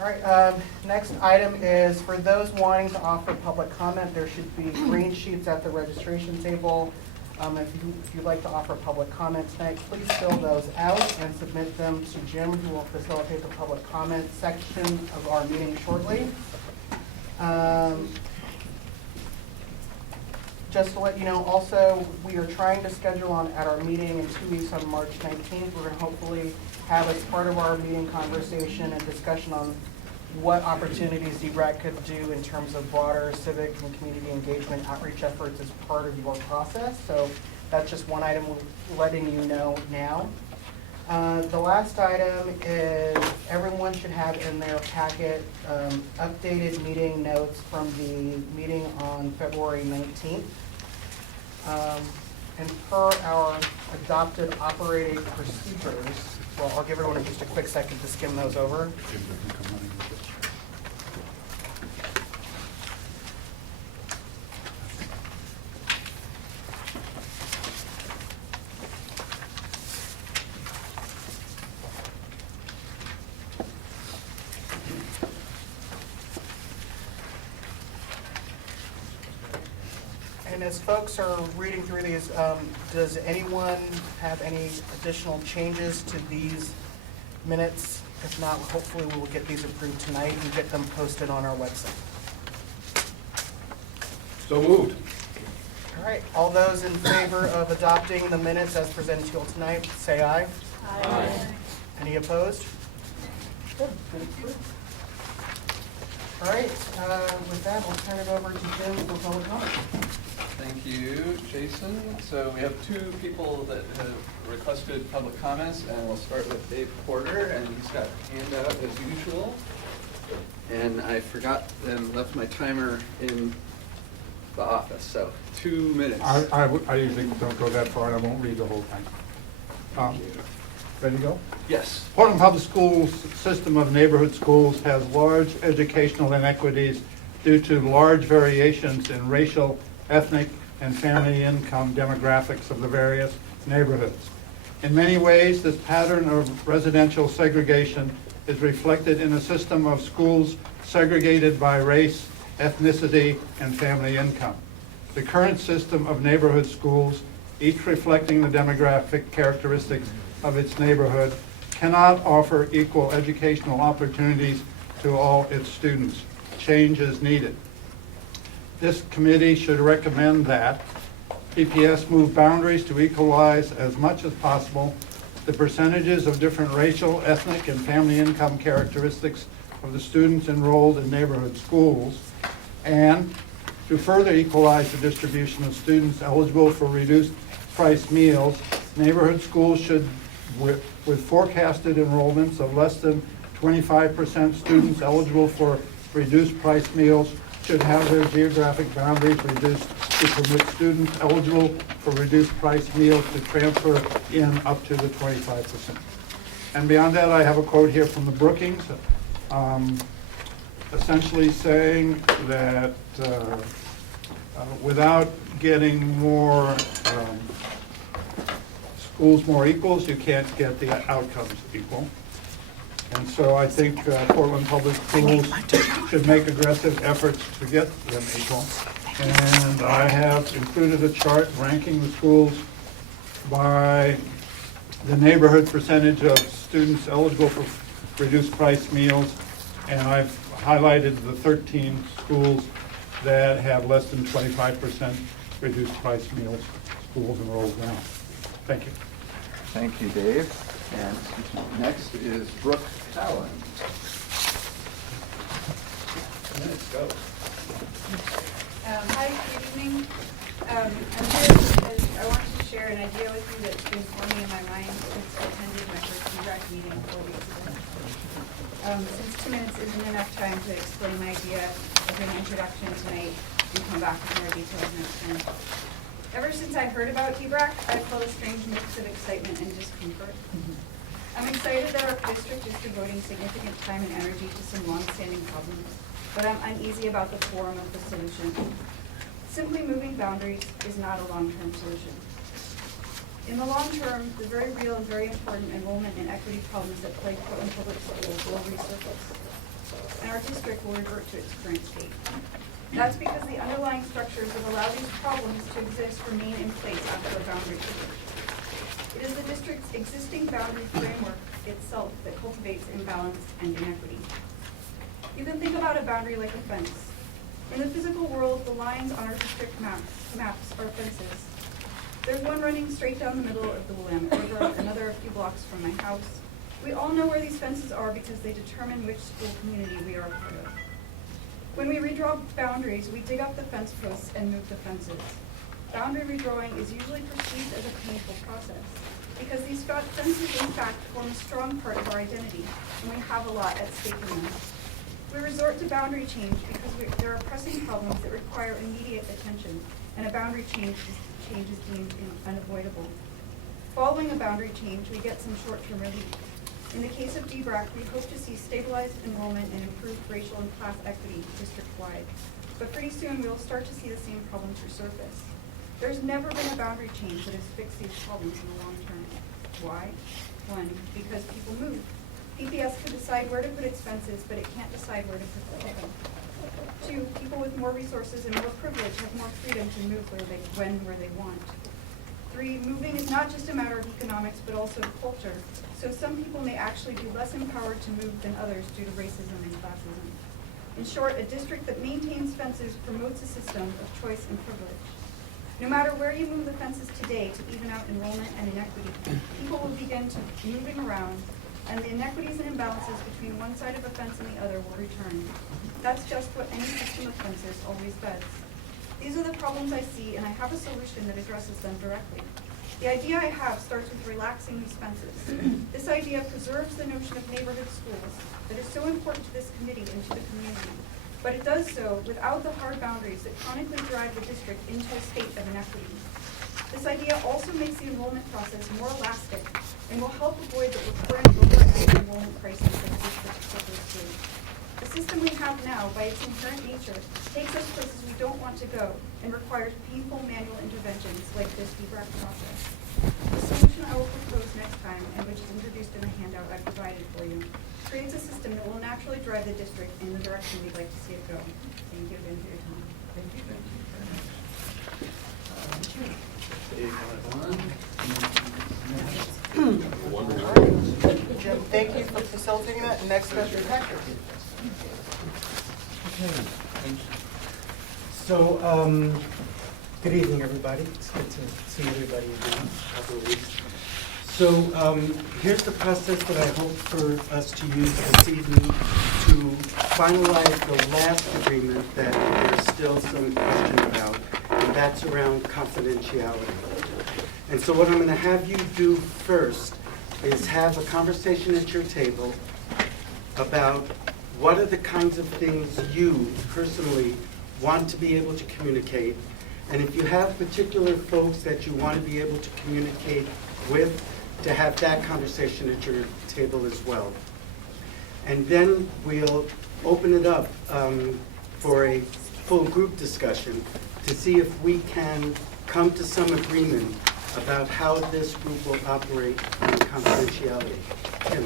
All right, next item is for those wanting to offer public comment, there should be green sheets at the registration table. If you'd like to offer public comment tonight, please fill those out and submit them to Jim, who will facilitate the public comment section of our meeting shortly. Just to let you know, also, we are trying to schedule at our meeting in 2 weeks on March 19th. We're going to hopefully have as part of our meeting conversation and discussion on what opportunities D-BRAC could do in terms of broader civic and community engagement outreach efforts as part of your process. So that's just one item we're letting you know now. The last item is everyone should have in their packet updated meeting notes from the meeting on February 19th. And per our adopted operating procedures, well, I'll give everyone just a quick second to skim those over. And as folks are reading through these, does anyone have any additional changes to these minutes? If not, hopefully we will get these approved tonight and get them posted on our website. So moved. All right, all those in favor of adopting the minutes as presented to you all tonight, say aye. Aye. Any opposed? Good. All right, with that, we'll turn it over to Jim for public comment. Thank you, Jason. So we have two people that have requested public comments, and we'll start with Dave Porter, and he's got a handout as usual. And I forgot and left my timer in the office, so 2 minutes. I usually don't go that far, and I won't read the whole thing. Ready to go? Yes. Portland Public Schools system of neighborhood schools has large educational inequities due to large variations in racial, ethnic, and family income demographics of the various neighborhoods. In many ways, this pattern of residential segregation is reflected in a system of schools segregated by race, ethnicity, and family income. The current system of neighborhood schools, each reflecting the demographic characteristics of its neighborhood, cannot offer equal educational opportunities to all its students. Change is needed. This committee should recommend that PPS move boundaries to equalize as much as possible the percentages of different racial, ethnic, and family income characteristics of the students enrolled in neighborhood schools, and to further equalize the distribution of students eligible for reduced price meals. Neighborhood schools should, with forecasted enrollments of less than 25% students eligible for reduced price meals, should have their geographic boundaries reduced to permit students eligible for reduced price meals to transfer in up to the 25%. And beyond that, I have a quote here from the Brookings, essentially saying that without getting more schools more equals, you can't get the outcomes equal. And so I think Portland Public Schools should make aggressive efforts to get them equal. And I have included a chart ranking the schools by the neighborhood percentage of students eligible for reduced price meals. And I've highlighted the 13 schools that have less than 25% reduced price meals, schools enrolled now. Thank you. Thank you, Dave. And next is Brooke Allen. Let's go. Hi, good evening. I'm here because I wanted to share an idea with you that's been forming in my mind since I attended my first D-BRAC meeting 4 weeks ago. Since 2 minutes isn't enough time to explain my idea as an introduction tonight, we come back with more details next time. Ever since I heard about D-BRAC, I've felt a strange mix of excitement and discomfort. I'm excited that our district is devoting significant time and energy to some long-standing problems, but I'm uneasy about the form of the solution. Simply moving boundaries is not a long-term solution. In the long term, the very real and very important enrollment and equity problems that plague Portland Public Schools will resurface. and our district will revert to its current state. That's because the underlying structures that allow these problems to exist remain in place after a boundary change. It is the district's existing boundary framework itself that cultivates imbalance and inequity. You can think about a boundary like a fence. In the physical world, the lines on our district maps are fences. There's one running straight down the middle of the Willamette River, another a few blocks from my house. We all know where these fences are because they determine which school community we are a part of. When we redraw boundaries, we dig up the fence posts and move the fences. Boundary redrawing is usually perceived as a painful process because these fences in fact form a strong part of our identity, and we have a lot at stake in them. We resort to boundary change because there are pressing problems that require immediate attention, and a boundary change is deemed unavoidable. Following a boundary change, we get some short-term relief. In the case of D-BRAC, we hope to see stabilized enrollment and improved racial and class equity district-wide. But pretty soon, we'll start to see the same problems resurface. There's never been a boundary change that has fixed these problems in the long term. Why? One, because people move. PPS can decide where to put its fences, but it can't decide where to put the people. Two, people with more resources and more privilege have more freedom to move where they want. Three, moving is not just a matter of economics, but also of culture. So some people may actually be less empowered to move than others due to racism and classism. In short, a district that maintains fences promotes a system of choice and privilege. No matter where you move the fences today to even out enrollment and inequity, people will begin to moving around, and the inequities and imbalances between one side of a fence and the other will return. That's just what any system of fences always does. These are the problems I see, and I have a solution that addresses them directly. The idea I have starts with relaxing these fences. This idea preserves the notion of neighborhood schools that is so important to this committee and to the community. But it does so without the hard boundaries that chronically drive the district into a state of inequity. This idea also makes the enrollment process more elastic and will help avoid the recurrent overactive enrollment crisis that districts suffer through. The system we have now, by its inherent nature, takes us places we don't want to go and requires painful manual interventions like this D-BRAC process. The solution I will propose next time, and which is introduced in the handout I provided for you, creates a system that will naturally drive the district in the direction we'd like to see it go. Thank you again for your time. Thank you very much. Jim, thank you for facilitating that. Next up is Hector. So, good evening, everybody. It's good to see everybody again in a couple of weeks. So, here's the process that I hope for us to use this evening to finalize the last agreement that there's still some question about, and that's around confidentiality. And so what I'm going to have you do first is have a conversation at your table about what are the kinds of things you personally want to be able to communicate, and if you have particular folks that you want to be able to communicate with, to have that conversation at your table as well. And then we'll open it up for a full group discussion to see if we can come to some agreement about how this group will operate on confidentiality. Kim.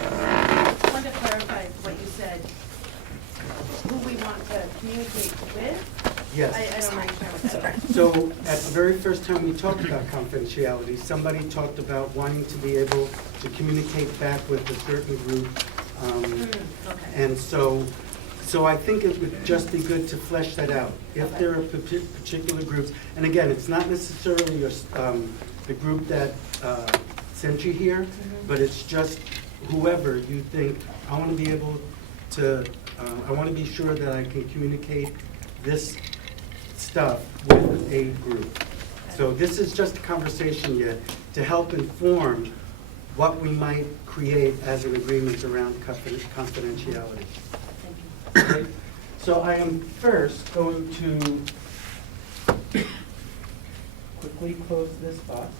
I want to clarify what you said. Who we want to communicate with? Yes. I don't understand what that is. So at the very first time we talked about confidentiality, somebody talked about wanting to be able to communicate back with a certain group. Okay. And so I think it would just be good to flesh that out. If there are particular groups, and again, it's not necessarily the group that sent you here, but it's just whoever you think, I want to be able to, I want to be sure that I can communicate this stuff with a group. So this is just a conversation yet to help inform what we might create as an agreement around confidentiality. Okay. So I am first going to quickly close this box.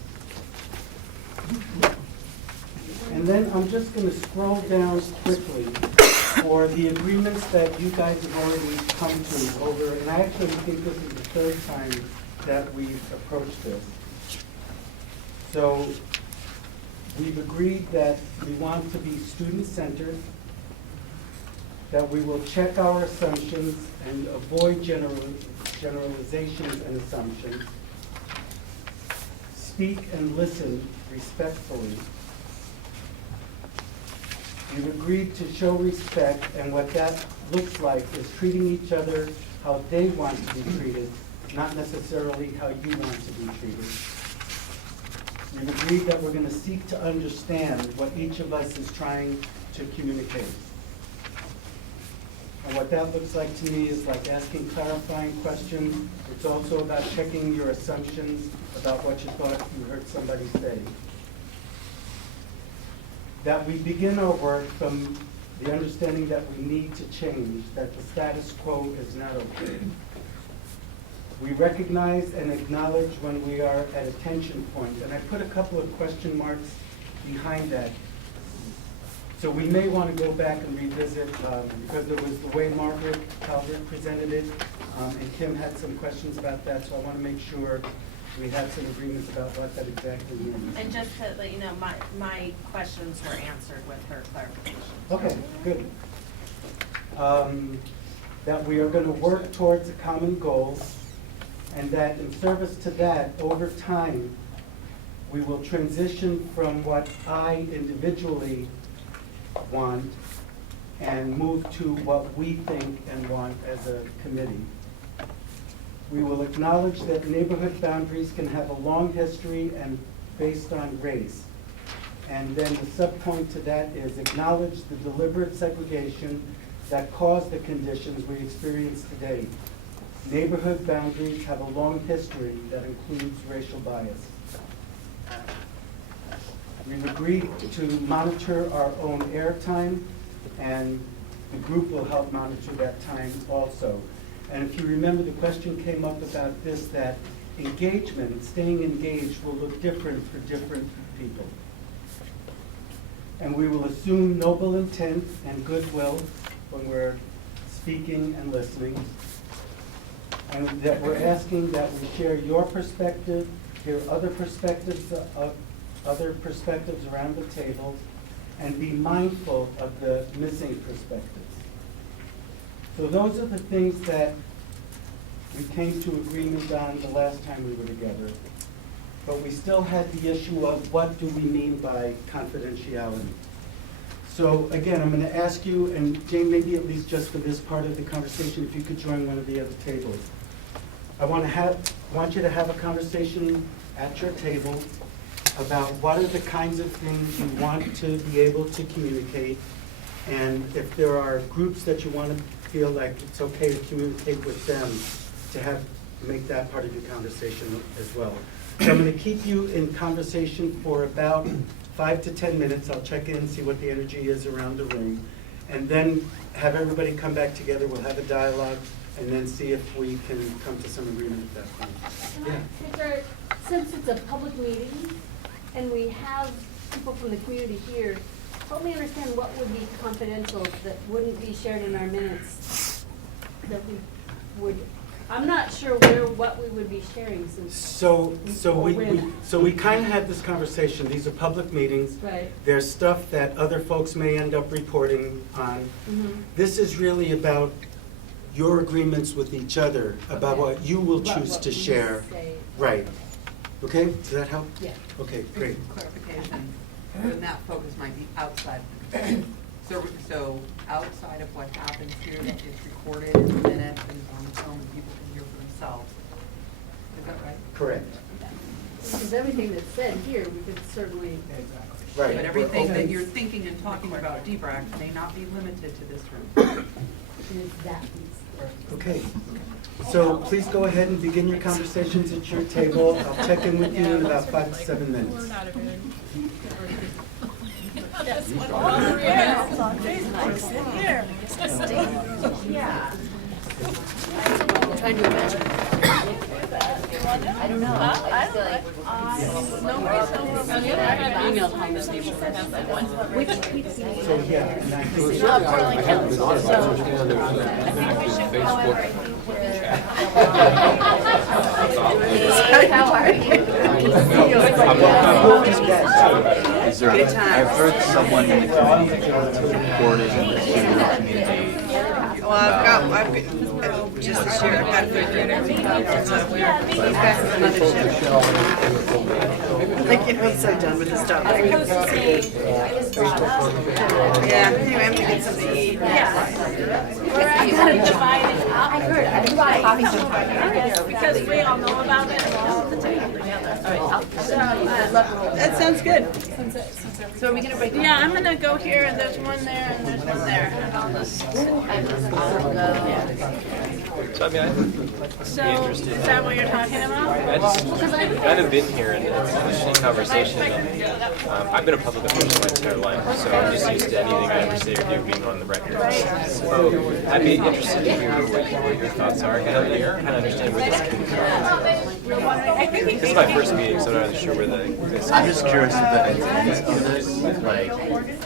And then I'm just going to scroll down quickly for the agreements that you guys have already come to over, and I actually think this is the third time that we've approached this. So we've agreed that we want to be student-centered, that we will check our assumptions and avoid generalizations and assumptions, speak and listen respectfully. We've agreed to show respect, and what that looks like is treating each other how they want to be treated, not necessarily how you want to be treated. We've agreed that we're going to seek to understand what each of us is trying to communicate. And what that looks like to me is like asking clarifying questions. It's also about checking your assumptions about what you thought you heard somebody say. That we begin our work from the understanding that we need to change, that the status quo is not okay. We recognize and acknowledge when we are at a tension point, and I put a couple of question marks behind that. So we may want to go back and revisit, because it was the way Margaret Calvert presented it, and Kim had some questions about that, so I want to make sure we had some agreements about what that exactly means. And just to let you know, my questions were answered with her clarification. Okay, good. That we are going to work towards a common goal, and that in service to that, over time, we will transition from what I individually want and move to what we think and want as a committee. We will acknowledge that neighborhood boundaries can have a long history and based on race. And then the subpoint to that is acknowledge the deliberate segregation that caused the conditions we experience today. Neighborhood boundaries have a long history that includes racial bias. We've agreed to monitor our own airtime, and the group will help monitor that time also. And if you remember, the question came up about this, that engagement, staying engaged, will look different for different people. And we will assume noble intent and goodwill when we're speaking and listening. And that we're asking that we share your perspective, hear other perspectives around the table, and be mindful of the missing perspectives. So those are the things that we came to agreement on the last time we were together. But we still had the issue of what do we mean by confidentiality. So again, I'm going to ask you, and Jane, maybe at least just for this part of the conversation, if you could join one of the other tables. I want you to have a conversation at your table about what are the kinds of things you want to be able to communicate, and if there are groups that you want to feel like it's okay to communicate with them, to make that part of your conversation as well. So I'm going to keep you in conversation for about 5 to 10 minutes. I'll check in and see what the energy is around the room, and then have everybody come back together. We'll have a dialogue, and then see if we can come to some agreement at that point. Yeah. Since it's a public meeting and we have people from the community here, help me understand what would be confidential that wouldn't be shared in our minutes, that we would, I'm not sure what we would be sharing since. So we kind of had this conversation. These are public meetings. Right. There's stuff that other folks may end up reporting on. Mm-hmm. This is really about your agreements with each other about Okay. what you will What choose to we share. say. Right. Okay, does that help? Yeah. Okay, great. Clarification, and that focus might be outside. So outside of what happens here, that gets recorded in the minutes and on the phone, and people can hear for themselves. Is that right? Correct. Because everything that's said here, we could certainly. Right. But everything We're that open. you're thinking and talking about D-BRAC may not be limited to this room. Is that piece. Okay. So please go ahead and begin your conversations at your table. I'll check in with you in about 5 to 7 minutes. Yeah. Trying to imagine. I don't know. I feel like Emailed home this evening. Which piece? So, yeah, and I think not Portland Council, so I think we should, however, I think we're. How are you? Is there, I've heard someone in the community reported in the community Well, I've got, just to share, I've got food dinner. Like, you know, I'm so done with this stuff. As opposed to saying, I was brought up. Yeah, anyway, I'm gonna get something to eat. I gotta divide it up. I heard, I brought coffee somewhere. Because we all know about it and we're all at the table together. So, That sounds good. So are we gonna break? yeah, I'm gonna go here and there's one there and there's one there and I'll just. So I mean, I'd So, be interested. is that what you're talking about? I just kind of been here and it's an interesting conversation. And, I've been a public official my entire life, so I'm just used to anything I ever say or do being on the record. So I'd be interested to hear what your thoughts are, kind of understand where this came from. This is my first meeting, so I'm not really sure where this. I'm just curious of the intent of this, like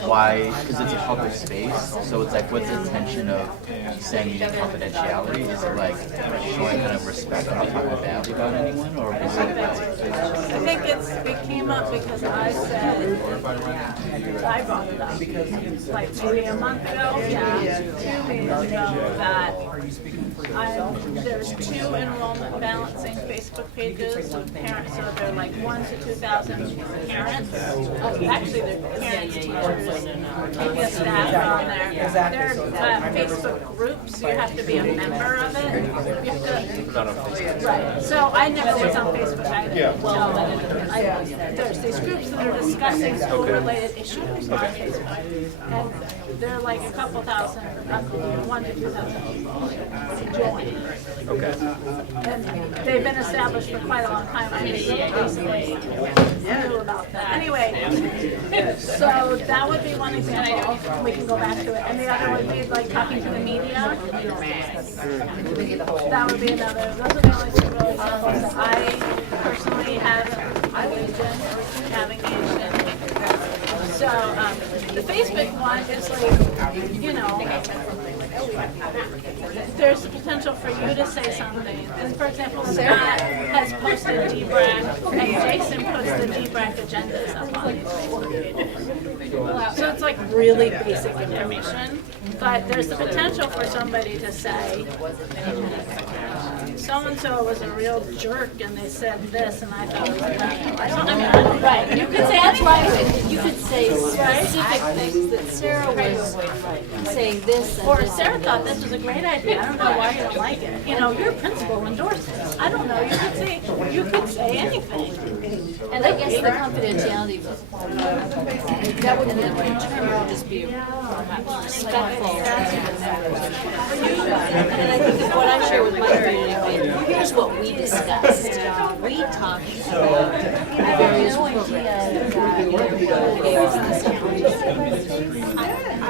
why, because it's a public space, so it's like what's the intention of saying you need confidentiality? Is it like showing kind of respect and not talking badly about anyone, or was it like? I think it came up because I said, I brought it up, like maybe a month ago, 2 meetings ago, that there's 2 enrollment balancing Facebook pages of parents, so they're like 1 to 2,000 parents. Actually, they're parents, teachers, media staff are on there. They're Facebook groups, you have to be a member of it. You have to, Not on Facebook. right, so I never was on Facebook either. There's these groups that are discussing school-related issues on Facebook. And they're like a couple thousand, 1 to 2,000 people join. Okay. And they've been established for quite a long time. I just recently knew about that. Anyway, so that would be one example. We can go back to it. And the other would be like talking to the media. That would be another. Those are the only 2 real examples that I personally have engaged in. So the Facebook one is like, you know, there's the potential for you to say something. And for example, Scott has posted D-BRAC and Jason posted D-BRAC agendas up on his Facebook page. So it's like really basic information, but there's the potential for somebody to say, so-and-so was a real jerk and they said this and I thought it was funny. Right, you could say, that's why you could say specific things that Sarah was saying this and Or this. Sarah thought this was a great idea. I don't know why you don't like it. You know, your principal endorsed this. I don't know. You could say anything. And I guess the confidentiality, that would, in term, would just be respectful. And I think of what I share with my community, here's what we discussed. We talked about the various programs that gave us this information. I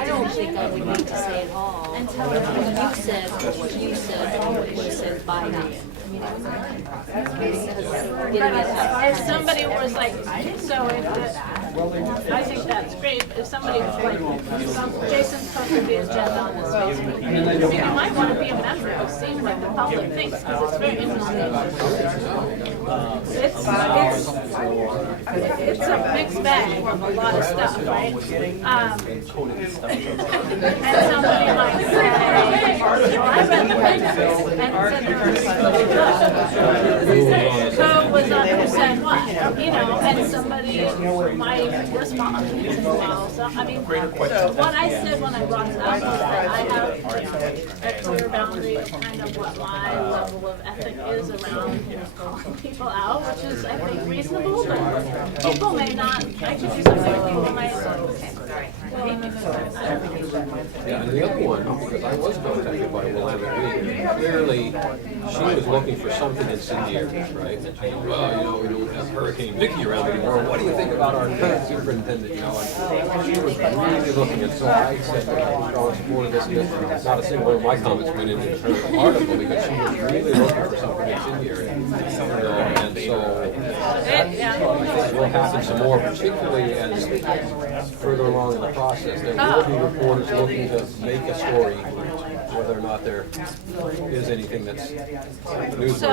don't think I would need to say it all. You said what you said by me. If somebody was like, so I think that's great. If somebody was like, Jason's posted the agenda on this Facebook page, you might want to be a member to see what the public thinks because it's very interesting. It's a mixed bag of a lot of stuff, right? And somebody might say, well, I read the papers and said there was really good. So was who said what, you know, and somebody might respond. Well, so, I mean, what I said when I brought it up was that I have a clear boundary of kind of what my level of ethic is around calling people out, which is, I think, reasonable, but people may not, I could do something people might Yeah, and the other one, because I was contacted by Willamette Weed, clearly she was looking for something incendiary, right? And she, well, you know, we don't have Hurricane Vicky around anymore. What do you think about our current superintendent, you know? And she was really looking, and so I said, I support this, and not a single one of my comments went into her article because she was really looking for something incendiary. And so I think will happen some more, particularly as further along in the process. There will be reporters looking to make a story, whether or not there is anything that's newsworthy. So,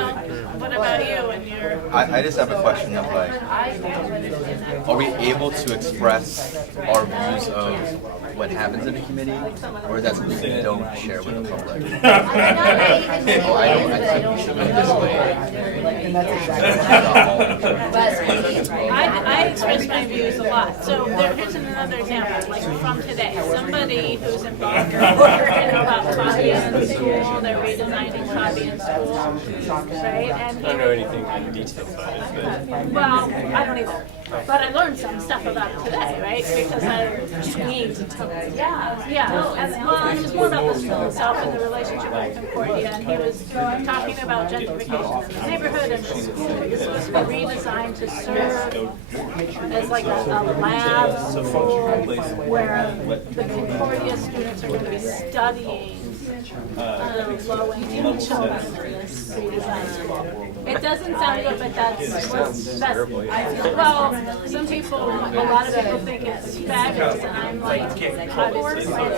what about you and your... I just have a question of like, are we able to express our views of what happens in a committee, or that's something you don't share with the public? Oh, I think we should go this way. I express my views a lot. So here's another example, like from today. Somebody who's involved about coffee in school, they're redesigning coffee in school, right? And I don't know anything in detail about it, but well, I don't either. But I learned some stuff about it today, right? Because I need to tell you. Yeah. And well, it was more about the school itself and the relationship with Concordia. And he was talking about gentrification in the neighborhood, and the school is supposed to be redesigned to serve as like a lab school where the Concordia students are going to be studying low-income children in this redesigned school. It doesn't sound good, but that's well, some people, a lot of people think it's fabulous, and I'm like, obviously, but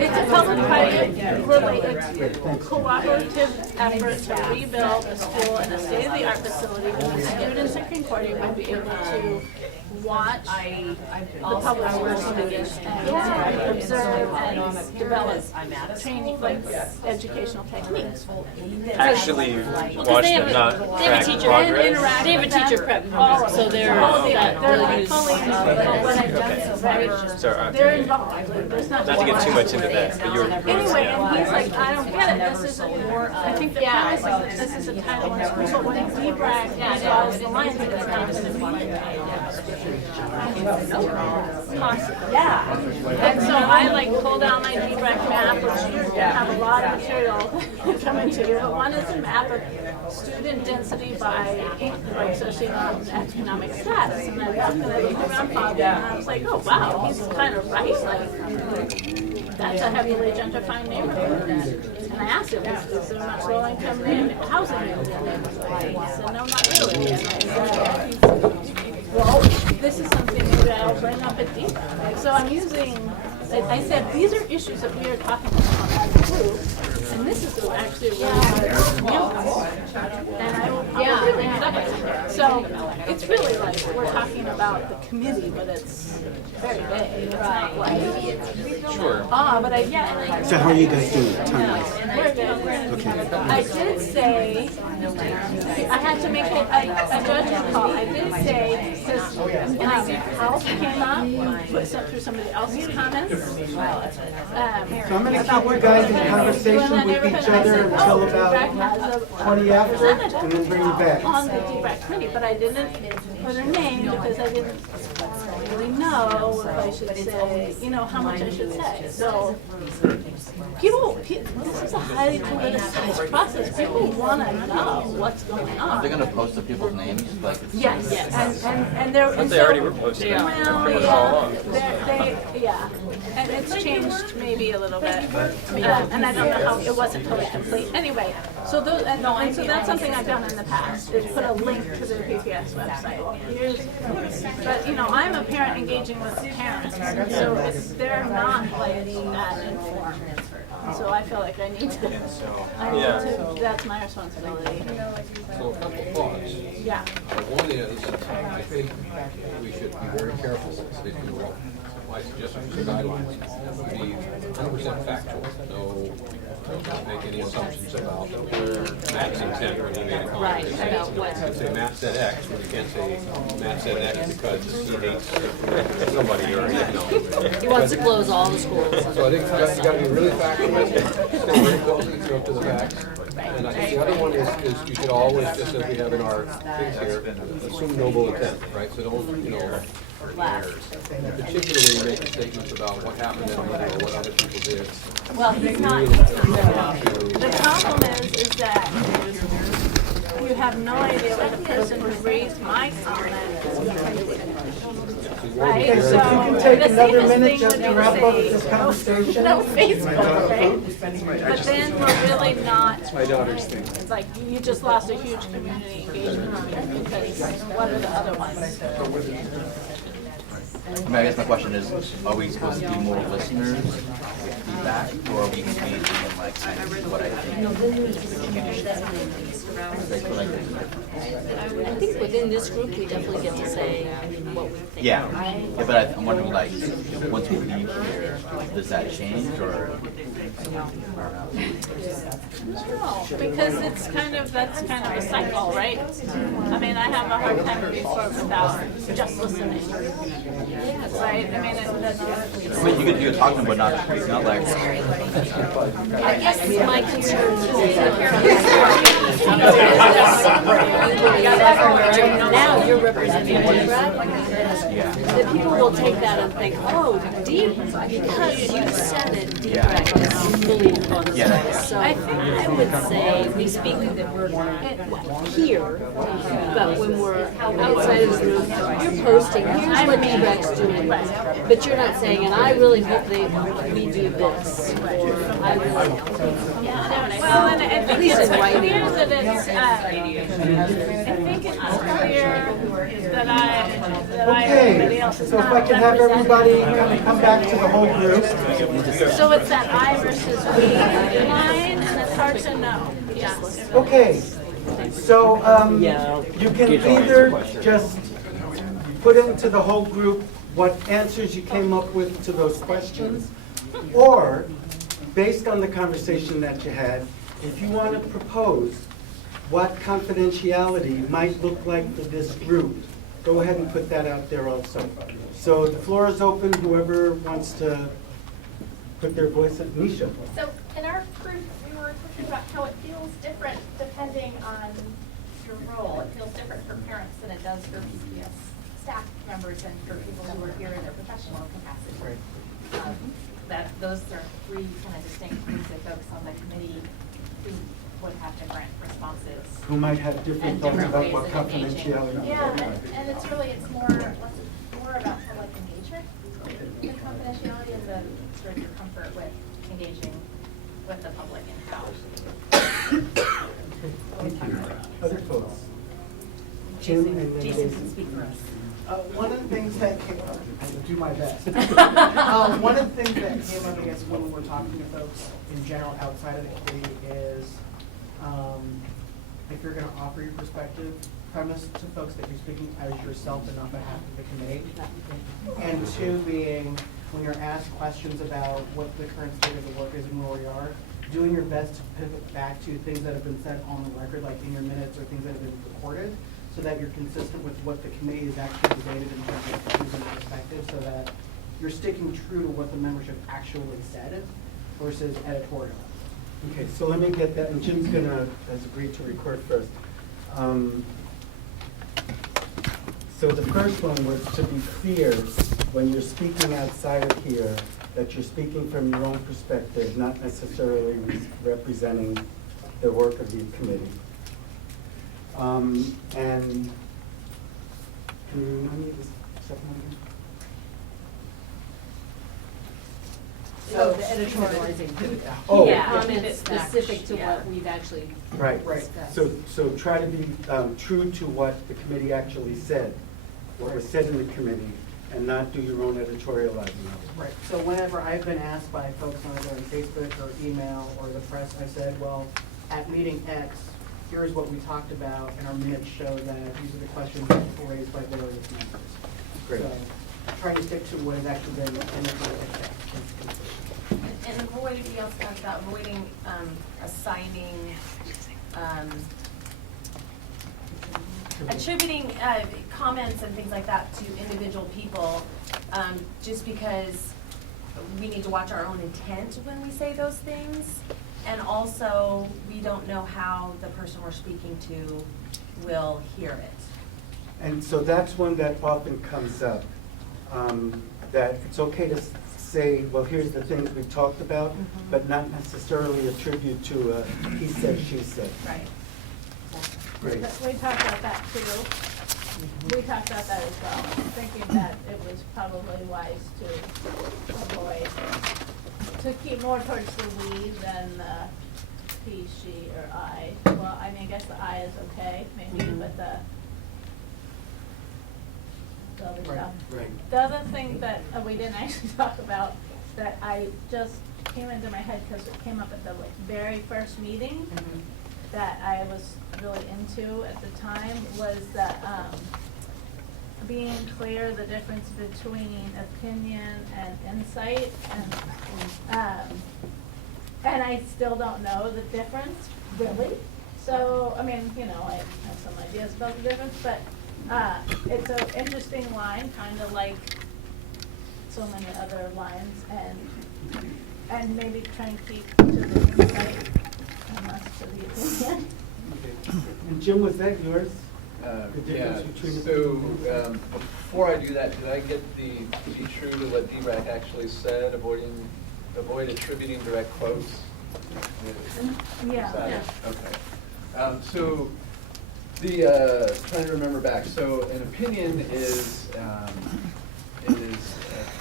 it's a public-private cooperative effort to rebuild a school in a state-of-the-art facility where the students at Concordia will be able to watch the public schools and observe and develop training, like educational techniques. actually watch them not track progress. They have a teacher prep program, so they're They're fully involved, but what I've done is Sorry. they're involved. Like, there's not Not to get too much into that, but you were Anyway, and he's like, I don't get it. This is a more, I think the premise is that this is a Title I school, but when D-BRAC draws the line, it's not going to be possible. Yeah. And so I like pulled out my D-BRAC map, which you have a lot of material coming to you, but one is a map of student density by socioeconomic status. And I walked and I looked around Bobby and I was like, oh wow, he's kind of right. Like, that's a heavily gentrified neighborhood. And I asked him, is there much low-income housing in the neighborhood? He said, no, not really. And I said, well, this is something that I'll bring up at D-BRAC. So I'm using, I said, these are issues that we are talking about as a group, and this is actually what and I will probably bring it up at some point. So it's really like we're talking about the committee, but it's very vague. It's not like, Sure. but So how are you guys doing time-wise? we're good. I did say, I had to make a judgment call. I did say, because House came up, put through somebody else's comments. So I'm going to keep you guys in conversation with each other until about 20 after, and then bring you back. On the D-BRAC committee, but I didn't put her name because I didn't really know if I should say, how much I should say. So this is a highly politicized process. People want to know what's going on. They're gonna post the people's names, like. Yes, and they're. But they already were posted. Well, Put it all on. yeah, and it's changed maybe a little bit, and I don't know how, it wasn't totally complete. Anyway, so those, and so that's something I've done in the past, is put a link to the PPS website. But, I'm a parent engaging with parents, and so they're not like that informed. So I feel like I need to, that's my responsibility. So a couple of thoughts. Yeah. One is, I think we should be very careful if you will. My suggestion for guidelines would be 100% factual. No, don't make any assumptions about Matt's intent when he made a comment. Right, about what. You can say Matt said X, but you can't say Matt said X because he hates somebody or, He wants to close all the schools. So I think you got to be really factual, stay very close to the facts. And I think the other one is you should always, just as we have in our things here, assume noble intent, right? So don't, particularly when you make statements about what happened at a meeting or what other people did. Well, he's not. The problem is that you have no idea what the person who raised my comment is going to do. Right? Okay, so if you can take another minute just to wrap up this conversation. No Facebook, right? But then we're really not. It's my daughter's thing. It's like you just lost a huge community engagement here because what are the other ones? I mean, I guess my question is, are we supposed to be more listeners with feedback, or are we engaging in like saying what I think? Like, like, I think within this group, we definitely get to say what we think. yeah, but I'm wondering, like, once we leave here, does that change, or? No, because that's kind of a cycle, right? I mean, I have a hard time with folks without just listening. Right? I mean, I mean, you could talk to them, but not like. I guess my concern is now you're representing D-BRAC. The people will take that and think, oh, because you said it, D-BRAC is fully on the space. So I would say we speak here, but when we're outside of the group, you're posting, here's what D-BRAC's doing. But you're not saying, and I really hope we do this. Or I really hope. well, and I think it's clear that it's, I think it's clear that I everybody else is So if not I can have everybody represented. come back to the whole group. So it's that I versus we line, and it's hard to know. Yes. Okay, so you can either just put into the whole group what answers you came up with to those questions, or based on the conversation that you had, if you want to propose what confidentiality might look like for this group, go ahead and put that out there also. So the floor is open, whoever wants to put their voice in. Nisha. So in our group, we were talking about how it feels different depending on your role. It feels different for parents than it does for PPS staff members and for people who are here in their professional capacity. Those are three kind of distinct groups of folks on the committee who would have different responses. Who might have different And thoughts different about ways what of engaging. confidentiality is. Yeah, and it's really, it's more about public engagement than confidentiality and the sort of your comfort with engaging with the public and how. Thank you. Other folks? Jim and then Jason Jason. can speak for us. One of the things that came, I'll do my best. One of the things that came up, I guess, when we're talking to folks in general outside of the committee is, if you're gonna offer your perspective, premise to folks that you're speaking as yourself and on behalf of the committee. And two being, when you're asked questions about what the current state of the work is and where we are, doing your best to pivot back to things that have been said on the record, like in your minutes or things that have been recorded, so that you're consistent with what the committee has actually debated in terms of views and perspective, so that you're sticking true to what the membership actually said versus editorial. Okay, so let me get that, and Jim's has agreed to record first. So the first one was to be clear, when you're speaking outside of here, that you're speaking from your own perspective, not necessarily representing the work of the committee. And can you remind me the second one again? So the editorializing. Oh. Yeah, comments specific to what we've actually Right. discussed. So try to be true to what the committee actually said, what was said in the committee, and not do your own editorializing. Right, so whenever I've been asked by folks on either on Facebook or email or the press, I said, well, at meeting X, here's what we talked about, and our minutes show that these are the questions that were raised by various members. Great. So, trying to stick to what has actually been in the minutes. And avoiding, we also talked about avoiding assigning, attributing comments and things like that to individual people, just because we need to watch our own intent when we say those things. And also, we don't know how the person we're speaking to will hear it. And so that's one that often comes up, that it's okay to say, well, here's the things we talked about, but not necessarily attribute to a he said, she said. Right. Great. We talked about that too. We talked about that as well, thinking that it was probably wise to avoid, to keep more towards the we than the he, she, or I. Well, I mean, I guess the I is okay, maybe, but the the other stuff. Right. The other thing that we didn't actually talk about, that I just came into my head because it came up at the very first meeting that I was really into at the time, was that being clear the difference between opinion and insight, and I still don't know the difference really. So I mean, you know, I have some ideas about the difference, but it's an interesting line, kind of like so many other lines, and maybe try and keep to the insight and less to the opinion. And Jim, was that yours? The Yeah, difference between the so before I do that, did I get to be true to what D-BRAC actually said, avoid attributing direct quotes? Yeah. Is that it? Yeah. Okay. So trying to remember back, so an opinion is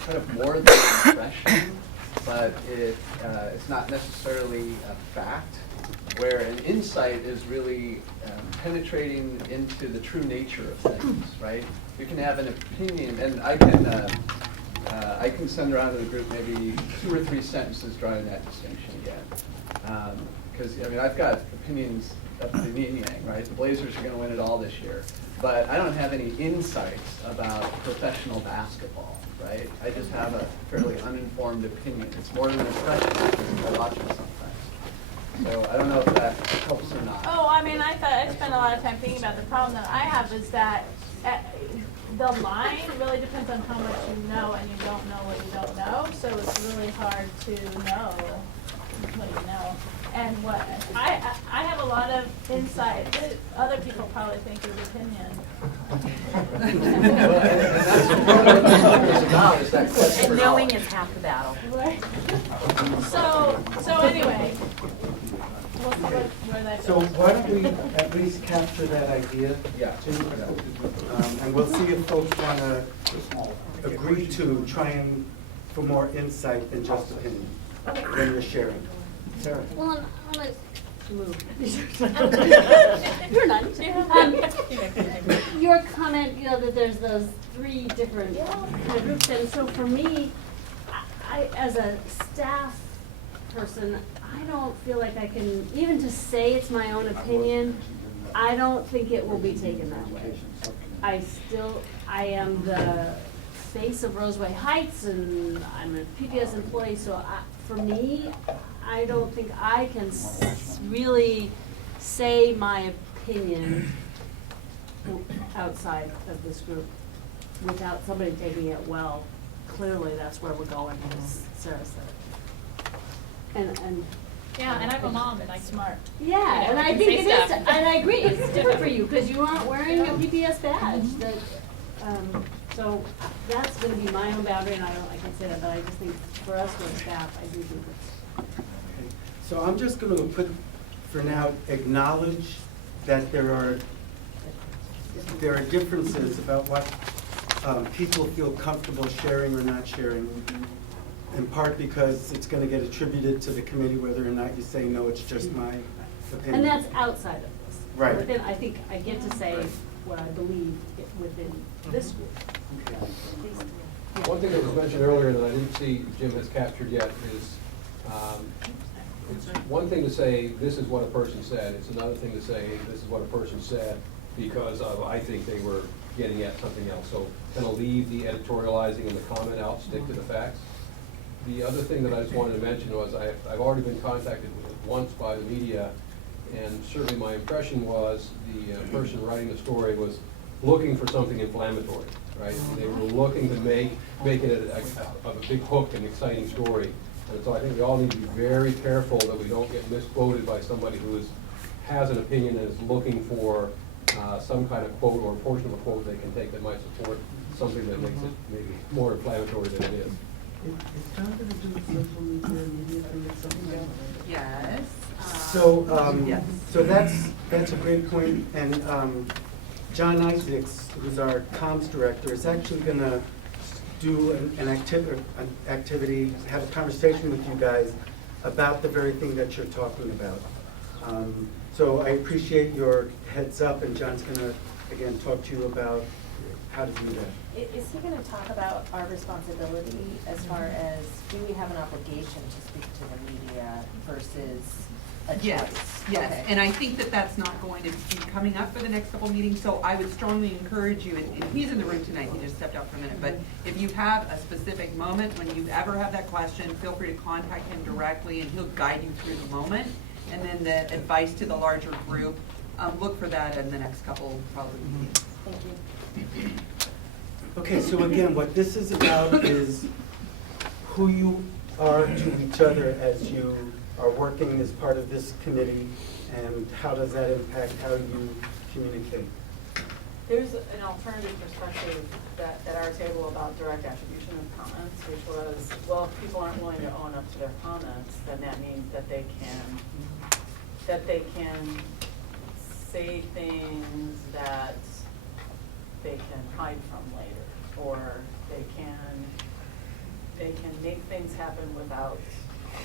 kind of more than an impression, but it's not necessarily a fact, where an insight is really penetrating into the true nature of things, right? You can have an opinion, and I can send around to the group maybe 2 or 3 sentences drawing that distinction again. Because, I mean, I've got opinions of the yin yang, right? The Blazers are going to win it all this year. But I don't have any insights about professional basketball, right? I just have a fairly uninformed opinion. It's more than an impression because I watch it sometimes. So I don't know if that helps or not. Oh, I mean, I spent a lot of time thinking about the problem that I have is that the line really depends on how much you know, and you don't know what you don't know. So it's really hard to know what you know. And what I have a lot of insight that other people probably think is opinion. Well, and that's part of what this book is about, is that quest for And knowing knowledge. is half the battle. Right. So anyway, we'll see where that goes. So why don't we at least capture that idea? Yeah. Too? And we'll see if folks want to agree to trying for more insight than just opinion when you're sharing. Sarah? Well, I'm gonna move. You're not. Your comment, you know, that there's those 3 different kind of groups, and so for me, I, as a staff person, I don't feel like I can, even to say it's my own opinion, I don't think it will be taken that way. I am the face of Roseway Heights, and I'm a PBS employee, so for me, I don't think I can really say my opinion outside of this group without somebody taking it, well, clearly that's where we're going, as Sarah said. And Yeah, and I'm a mom and I'm smart. yeah, and I think it is, and I agree, it's different for you, because you aren't wearing a PBS badge. That, so that's gonna be my own boundary, and I can say that, but I just think for us as staff, I do think it's. So I'm just going to put, for now, acknowledge that there are differences about what people feel comfortable sharing or not sharing, in part because it's going to get attributed to the committee whether or not you say, no, it's just my opinion. And that's outside of this. Right. Within, I think I get to say what I believe within this group. One thing that was mentioned earlier that I didn't see Jim has captured yet is, it's one thing to say, this is what a person said. It's another thing to say, this is what a person said because of, I think they were getting at something else. So kind of leave the editorializing and the comment out, stick to the facts. The other thing that I just wanted to mention was I've already been contacted once by the media, and certainly my impression was the person writing the story was looking for something inflammatory, right? They were looking to make it a big hook and exciting story. And so I think we all need to be very careful that we don't get misquoted by somebody who has an opinion and is looking for some kind of quote or a portion of a quote they can take that might support something that makes it maybe more inflammatory than it is. Is John going to do a social media thing at some point? Yes. So, Yes. so that's a great point, and John Isaacs, who's our comms director, is actually going to do an activity, have a conversation with you guys about the very thing that you're talking about. So I appreciate your heads up, and John's going to, again, talk to you about how to do that. Is he gonna talk about our responsibility as far as, do we have an obligation to speak to the media versus a choice? Yes, yes, Okay. and I think that that's not going to be coming up for the next couple meetings, so I would strongly encourage you, and he's in the room tonight, he just stepped out for a minute, but if you have a specific moment, when you ever have that question, feel free to contact him directly, and he'll guide you through the moment. And then the advice to the larger group, look for that in the next couple, probably meetings. Thank you. Okay, so again, what this is about is who you are to each other as you are working as part of this committee, and how does that impact how you communicate? There's an alternative perspective that, at our table about direct attribution of comments, which was, well, if people aren't willing to own up to their comments, then that means that they can say things that they can hide from later, or they can make things happen without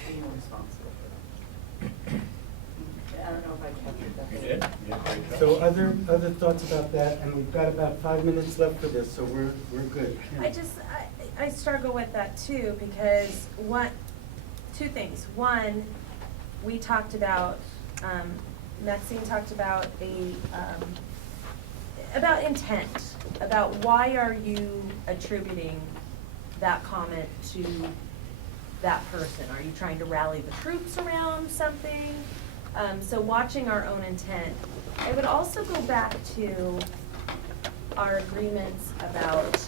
being responsible for them. I don't know if I captured that. So other thoughts about that, and we've got about 5 minutes left for this, so we're good. I struggle with that too, because two things. One, we talked about, Maxine talked about about intent, about why are you attributing that comment to that person? Are you trying to rally the troops around something? So watching our own intent. I would also go back to our agreements about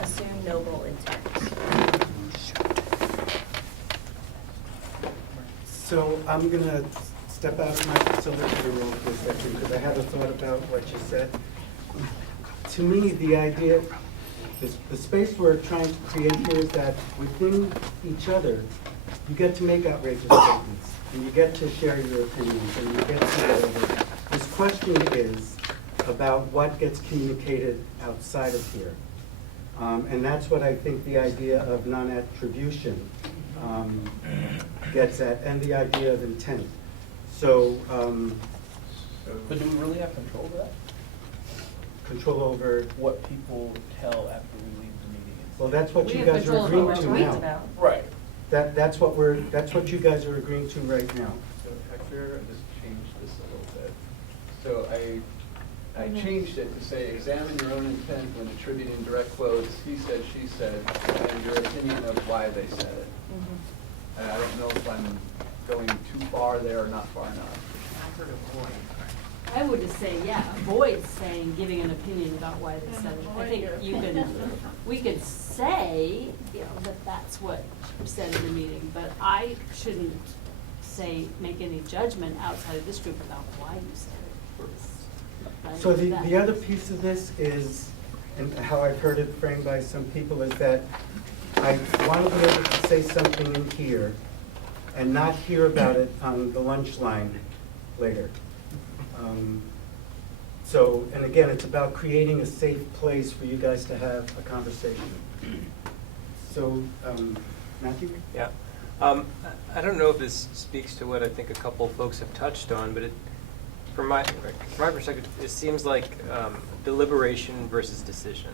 assume noble intent. So I'm gonna step out of my facilitator role for a second, because I have a thought about what you said. To me, the idea, the space we're trying to create here is that within each other, you get to make outrageous statements, and you get to share your opinions, and you get to whatever. This question is about what gets communicated outside of here. And that's what I think the idea of non-attribution gets at, and the idea of intent. So, but do we really have control of that? Control over what people tell after we leave the meeting? Well, that's what you guys are agreeing to now. Right. That's what you guys are agreeing to right now. So Hector, I just changed this a little bit. So I changed it to say, examine your own intent when attributing direct quotes, he said, she said, and your opinion of why they said it. And I don't know if I'm going too far there or not far enough. I've heard avoid. I would just say, yeah, avoid saying, giving an opinion about why they said it. I think we could say, you know, that that's what you said in the meeting, but I shouldn't make any judgment outside of this group about why you said it. So the other piece of this is, and how I've heard it framed by some people, is that I want to be able to say something in here and not hear about it on the lunch line later. So, and again, it's about creating a safe place for you guys to have a conversation. So, Matthew? Yeah. I don't know if this speaks to what I think a couple folks have touched on, but from my perspective, it seems like deliberation versus decision.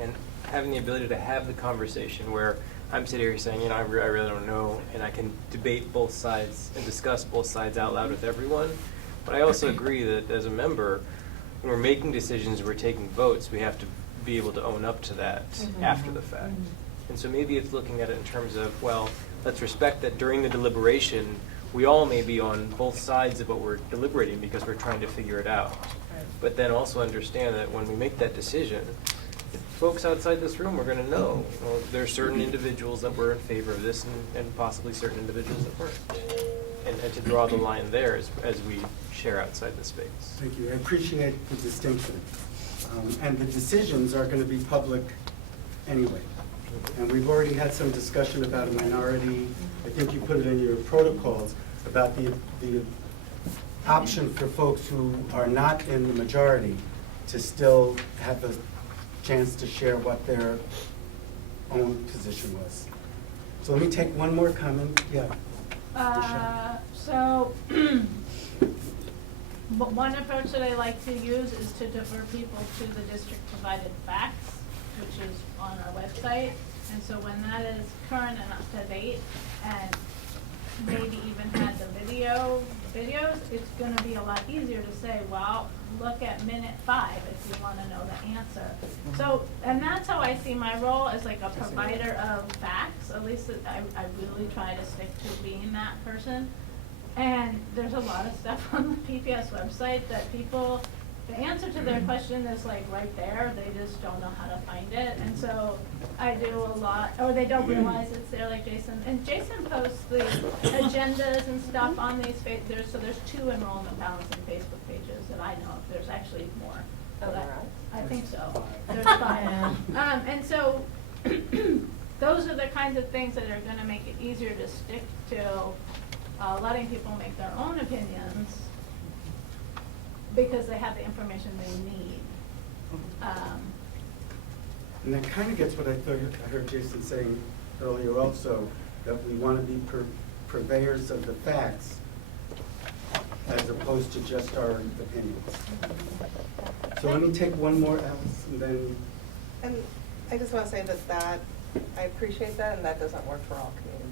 And having the ability to have the conversation where I'm sitting here saying, you know, I really don't know, and I can debate both sides and discuss both sides out loud with everyone. But I also agree that as a member, when we're making decisions, we're taking votes, we have to be able to own up to that after the fact. And so maybe it's looking at it in terms of, well, let's respect that during the deliberation, we all may be on both sides of what we're deliberating because we're trying to figure it out. But then also understand that when we make that decision, folks outside this room are going to know, well, there are certain individuals that were in favor of this and possibly certain individuals that weren't. And to draw the line there as we share outside the space. Thank you. I appreciate the distinction. And the decisions are going to be public anyway. And we've already had some discussion about a minority. I think you put it in your protocols about the option for folks who are not in the majority to still have a chance to share what their own position was. So let me take one more comment. Yeah. So But one approach that I like to use is to defer people to the district-provided facts, which is on our website. And so when that is current and up to date, and maybe even had the videos, it's gonna be a lot easier to say, well, look at minute 5 if you wanna know the answer. So, and that's how I see my role as like a provider of facts. At least I really try to stick to being that person. And there's a lot of stuff on the PPS website that people, the answer to their question is like right there, they just don't know how to find it. And so I do a lot, or they don't realize it's there like Jason. And Jason posts the agendas and stuff on these, so there's 2 enrollment balancing Facebook pages that I know of. There's actually more. I think so. There's 5. And so those are the kinds of things that are gonna make it easier to stick to letting people make their own opinions because they have the information they need. And that kind of gets what I heard Jason saying earlier also, that we want to be purveyors of the facts as opposed to just our opinions. So let me take one more, Alice, and then. And I just want to say that I appreciate that, and that doesn't work for all communities.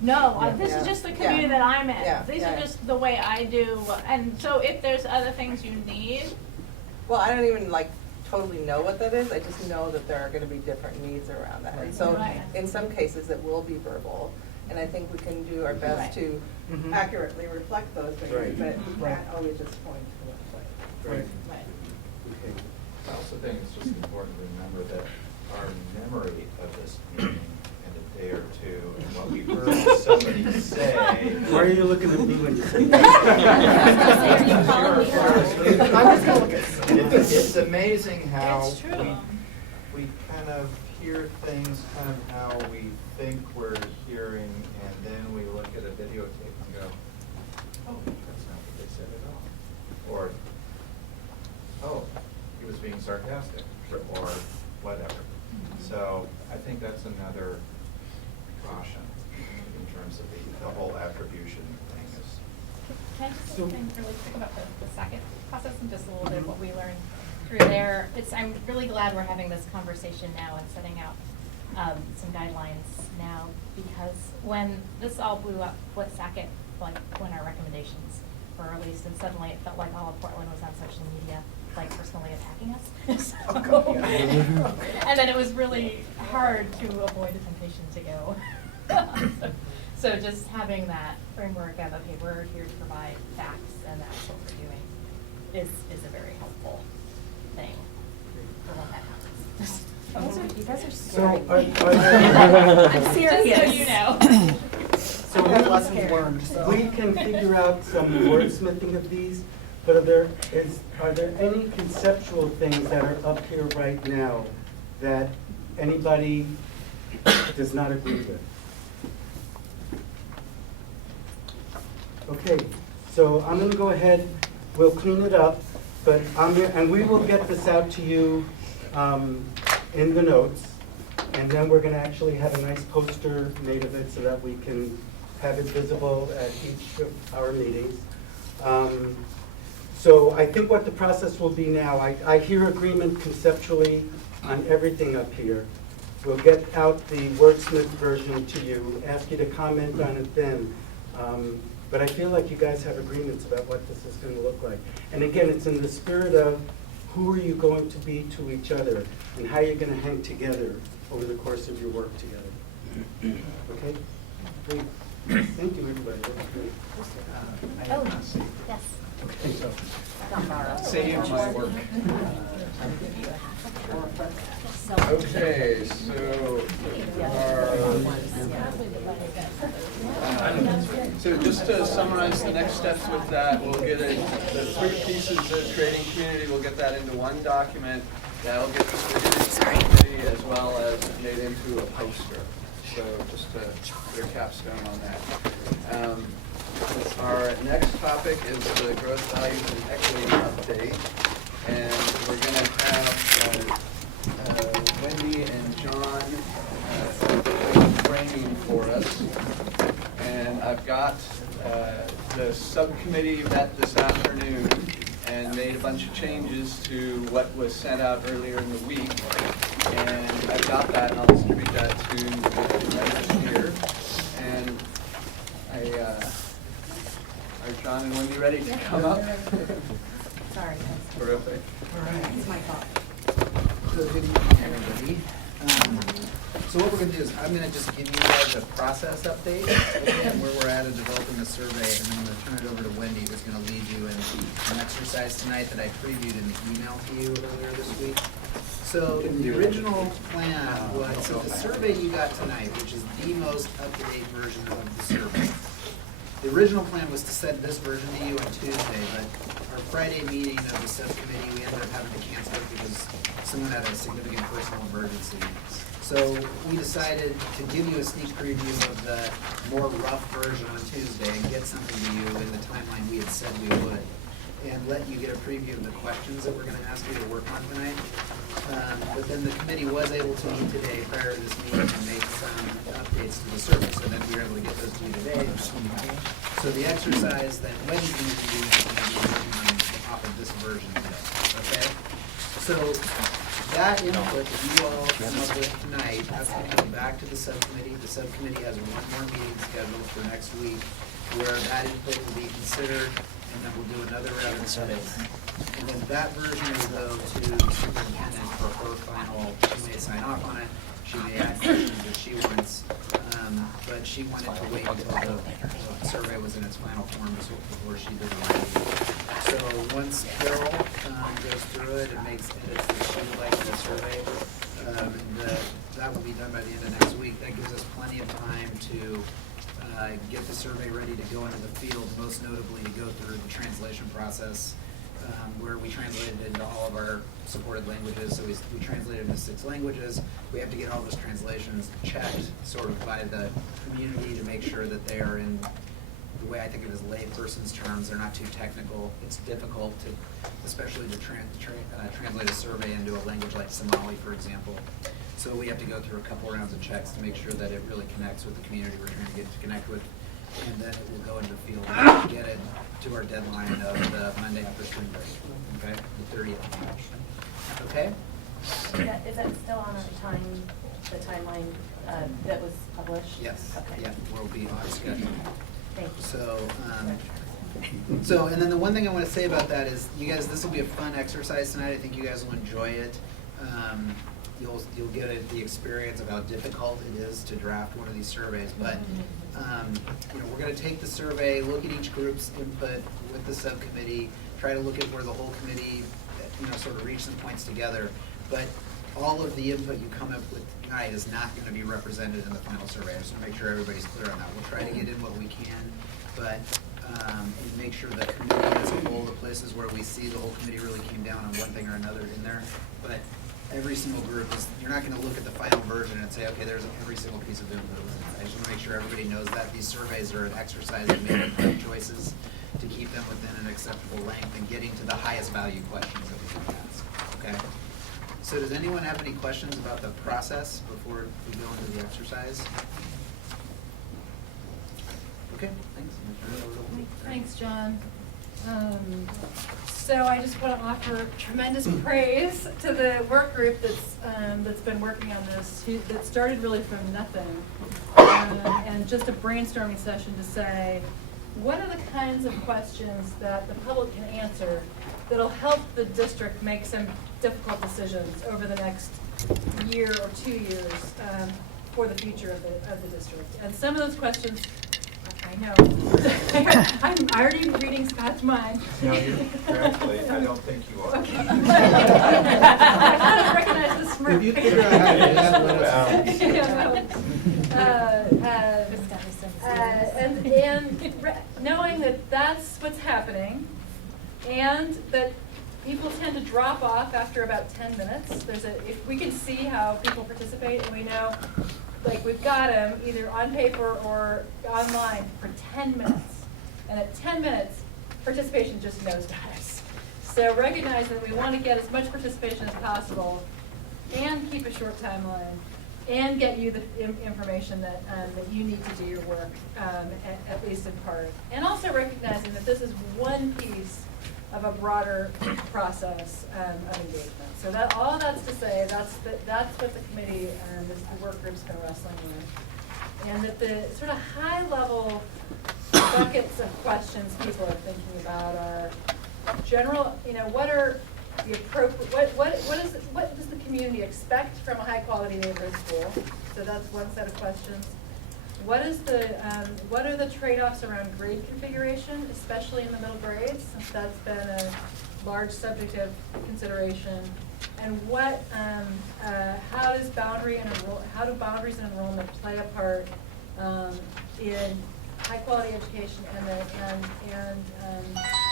No, this is just the community that I'm in. Yeah, These are just the way I do. And so if there's other things you need. Well, I don't even totally know what that is. I just know that there are going to be different needs around that. And so in some cases it will be verbal. And I think we can do our best to accurately reflect those things, but we can't always just point to the website. Right. Okay. I also think it's just important to remember that our memory of this meeting in a day or two and what we heard somebody say. Why are you looking at me when you say that? It's amazing how It's true. we kind of hear things kind of how we think we're hearing, and then we look at a videotape and go, oh, that's not what they said at all. Or, oh, he was being sarcastic, or whatever. So I think that's another caution in terms of the whole attribution thing is. Can I just say something really quick about the second process and just a little bit of what we learned through there? I'm really glad we're having this conversation now and setting out some guidelines now, because when this all blew up with SACIT, like when our recommendations were released, and suddenly it felt like all of Portland was on social media, like personally attacking us. And then it was really hard to avoid the temptation to go. So just having that framework of, okay, we're here to provide facts and that's what we're doing is a very helpful thing for when that happens. You guys are So, scary. I'm serious. Just so you know. So we can figure out some wordsmithing of these, but are there any conceptual things that are up here right now that anybody does not agree with? Okay, so I'm going to go ahead, we'll clean it up, but and we will get this out to you in the notes, and then we're going to actually have a nice poster made of it so that we can have it visible at each of our meetings. So I think what the process will be now, I hear agreement conceptually on everything up here. We'll get out the wordsmith version to you, ask you to comment on it then. But I feel like you guys have agreements about what this is going to look like. And again, it's in the spirit of who are you going to be to each other and how you're going to hang together over the course of your work together. Okay? Great. Thank you, everybody. That was great. Yes. Okay, so. Save my work. Okay, so just to summarize the next steps with that, we'll get the 3 pieces of creating community, we'll get that into one document that'll get distributed to the committee as well as made into a poster. So just to put a capstone on that. Our next topic is the growth values and equity update, and we're going to have Wendy and John framing for us. And I've got, the subcommittee met this afternoon and made a bunch of changes to what was sent out earlier in the week. And I've got that, and I'll distribute that to the members here. And are John and Wendy ready to come up? Sorry. Terrific. All right. It's my fault. So good evening, everybody. So what we're going to do is I'm going to just give you guys a process update and where we're at in developing the survey, and then I'm going to turn it over to Wendy, who's going to lead you in an exercise tonight that I previewed in the email to you earlier this week. So the original plan was, so the survey you got tonight, which is the most up-to-date version of the survey. The original plan was to send this version to you on Tuesday, but our Friday meeting of the subcommittee, we ended up having to cancel it because someone had a significant personal emergency. So we decided to give you a sneak preview of the more rough version on Tuesday and get something to you in the timeline we had said we would, and let you get a preview of the questions that we're going to ask you to work on tonight. But then the committee was able to meet today prior to this meeting and make some updates to the survey, so then we were able to get those to you today. So the exercise that Wendy's going to do is going to be working on off of this version today, okay? So that input that you all come up with tonight, that's going to come back to the subcommittee. The subcommittee has one more meeting scheduled for next week where that input will be considered, and then we'll do another round of studies. And then that version will go to the superintendent for her final, she may sign off on it, she may add questions if she wants, but she wanted to wait until the survey was in its final form before she did the writing. So once Carol goes through it and makes edits that she would like to the survey, that will be done by the end of next week. That gives us plenty of time to get the survey ready to go into the field, most notably to go through the translation process, where we translated it into all of our supported languages. So we translated into 6 languages. We have to get all those translations checked sort of by the community to make sure that they are in the way I think of it as layperson's terms. They're not too technical. It's difficult to, especially to translate a survey into a language like Somali, for example. So we have to go through a couple rounds of checks to make sure that it really connects with the community we're trying to get to connect with. And then it will go into the field and get it to our deadline of the Monday after spring break, okay? The 30th of March. Okay? Is that still on the timeline that was published? Yes. Okay. Yeah, we'll be on schedule. Thank you. So, and then the one thing I want to say about that is, you guys, this will be a fun exercise tonight. I think you guys will enjoy it. You'll get the experience of how difficult it is to draft one of these surveys. But we're going to take the survey, look at each group's input with the subcommittee, try to look at where the whole committee, sort of reach some points together. But all of the input you come up with tonight is not going to be represented in the final survey. I just want to make sure everybody's clear on that. We'll try to get in what we can, but and make sure the committee as a whole, the places where we see the whole committee really came down on one thing or another in there. But every single group is, you're not going to look at the final version and say, okay, there's every single piece of input. I just want to make sure everybody knows that these surveys are an exercise in making right choices to keep them within an acceptable length and getting to the highest value questions that we can ask. Okay? So does anyone have any questions about the process before we go into the exercise? Okay, thanks. Thanks, John. So I just want to offer tremendous praise to the work group that's been working on this, that started really from nothing, and just a brainstorming session to say, what are the kinds of questions that the public can answer that'll help the district make some difficult decisions over the next year or 2 years for the future of the district. And some of those questions, I know, I'm already reading Scott's mind. No, actually, I don't think you are. Okay. I kind of recognize the smirk. If you figure out how to do that, let and knowing that that's what's happening, and that people tend to drop off after about 10 minutes. If we can see how people participate, and we know, like, we've got them either on paper or online for 10 minutes, and at 10 minutes, participation just nosedives. So recognize that we want to get as much participation as possible and keep a short timeline. and get you the information that you need to do your work, at least in part. And also recognizing that this is one piece of a broader process of engagement. So that, all that's to say, that's what the committee and the work group's been wrestling with. And that the sort of high level buckets of questions people are thinking about are general, what are the appropriate, what does the community expect from a high quality neighborhood school? So that's one set of questions. What are the trade-offs around grade configuration, especially in the middle grades, since that's been a large subject of consideration? And how do boundaries and enrollment play a part in high quality education and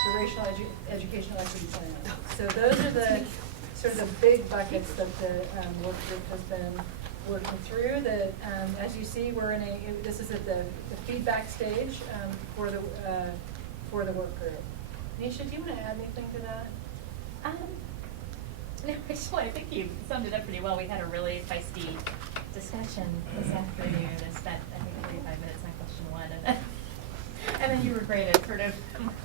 the racial educational equity plan? So those are the sort of the big buckets that the work group has been working through. That as you see, this is at the feedback stage for the work group. Nisha, do you want to add anything to that? No, actually, I think you summed it up pretty well. We had a really feisty discussion this afternoon and spent, I think, 45 minutes on question one, and then you were great at sort of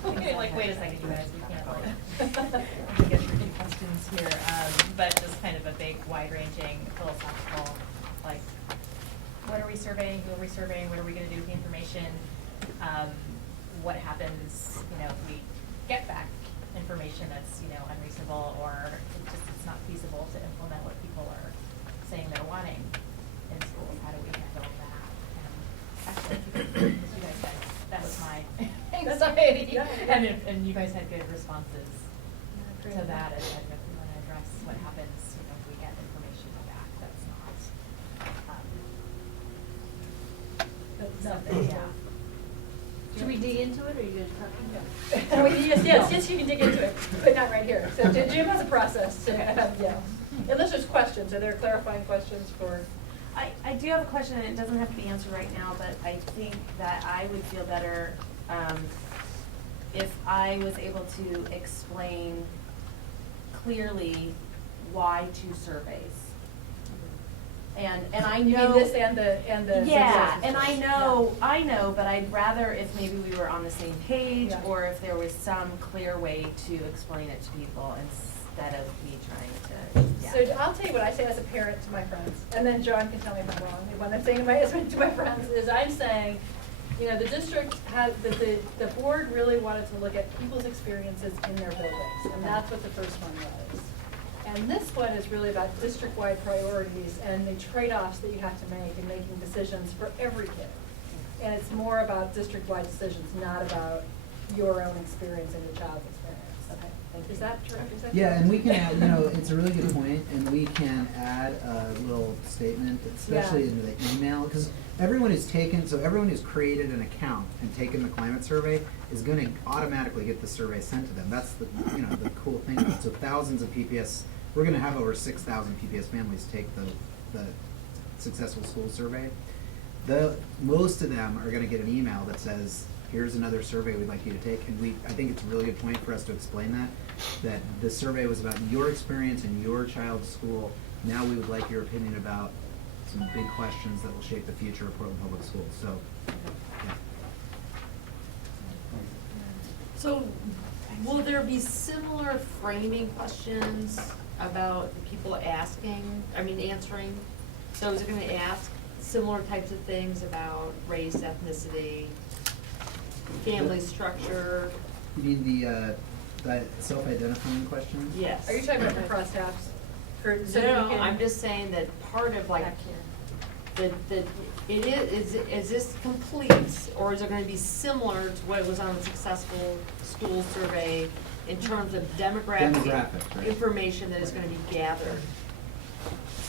like, wait a second, you guys, we can't like get through two questions here, but just kind of a big, wide-ranging philosophical, like, what are we surveying? Who are we surveying? What are we going to do with the information? What happens, if we get back information that's, unreasonable or it's not feasible to implement what people are saying they're wanting in schools? How do we handle that? And actually, because you guys had, that was my anxiety, and you guys had good responses to that. And if we want to address what happens, if we get information back that's not something, yeah. Should we dig into it, or are you going to talk? No. Yes, you can dig into it, but not right here. So Jim has a process. Unless there's questions, are there clarifying questions for? I do have a question, and it doesn't have to be answered right now, but I think that I would feel better if I was able to explain clearly why 2 surveys. And I know. You mean this and the. Yeah, and I know, but I'd rather if maybe we were on the same page, or if there was some clear way to explain it to people instead of me trying to. Yeah. So I'll tell you what I say as a parent to my friends, and then John can tell me if I'm wrong. What I'm saying to my friends is I'm saying, the district had, the board really wanted to look at people's experiences in their buildings, and that's what the first one was. And this one is really about district-wide priorities and the trade-offs that you have to make in making decisions for every kid. And it's more about district-wide decisions, not about your own experience and your child's experience. Okay. Is that true? Yeah, and we can add, it's a really good point, and we can add a little statement, especially in the email, because everyone who's created an account and taken the climate survey is going to automatically get the survey sent to them. That's the the cool thing. So thousands of PPS, we're going to have over 6,000 PPS families take the successful school survey. Most of them are going to get an email that says, here's another survey we'd like you to take. And I think it's a really good point for us to explain that the survey was about your experience in your child's school. Now we would like your opinion about some big questions that will shape the future of Portland Public Schools. So, yeah. So, will there be similar framing questions about the people answering? So is it going to ask similar types of things about race, ethnicity, family structure? You mean the self-identifying questions? Yes. Are you talking about the crosstabs? No, I'm just saying that part of is this complete, or is it going to be similar to what was on the successful school survey in terms of demographic right. information that is going to be gathered?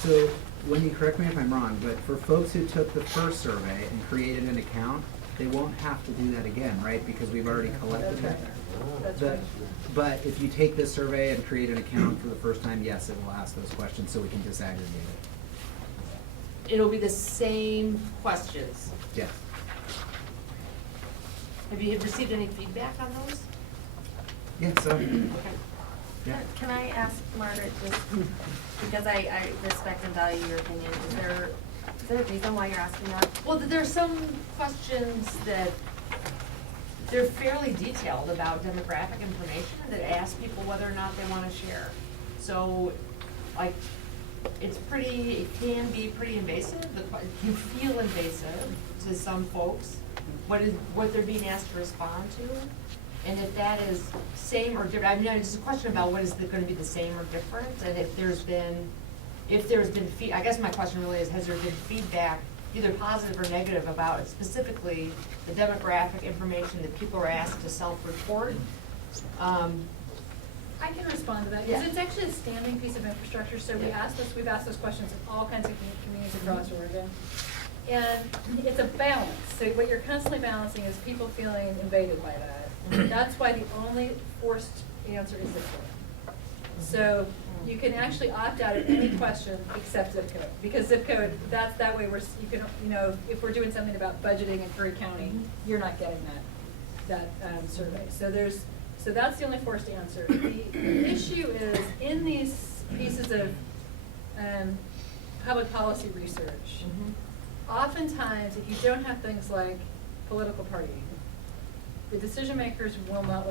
So, Wendy, correct me if I'm wrong, but for folks who took the first survey and created an account, they won't have to do that again, right? Because we've already collected that. That's right. But if you take this survey and create an account for the first time, yes, it will ask those questions so we can disaggregate it. It'll be the same questions. Yes. Have you received any feedback on those? Yeah, so. Okay. Yeah. Can I ask Margaret, just because I respect and value your opinion, Is there a reason why you're asking that? Well, there's some questions that they're fairly detailed about demographic information that ask people whether or not they want to share. So, like, it can be pretty invasive. It can feel invasive to some folks. What they're being asked to respond to, and if that is same or different. I mean, it's a question about what is going to be the same or different, and if there's been I guess my question really is, has there been feedback, either positive or negative, about specifically the demographic information that people are asked to self-report? I can respond to that, because it's actually a standing piece of infrastructure, so we've asked those questions in all kinds of communities across Oregon. And it's a balance, so what you're constantly balancing is people feeling invaded by that. That's why the only forced answer is zip code. So you can actually opt out of any question except zip code, because zip code, that way if we're doing something about budgeting in Curry County, you're not getting that survey. So that's the only forced answer. The issue is in these pieces of public policy research, oftentimes if you don't have things like political party, the decision makers will not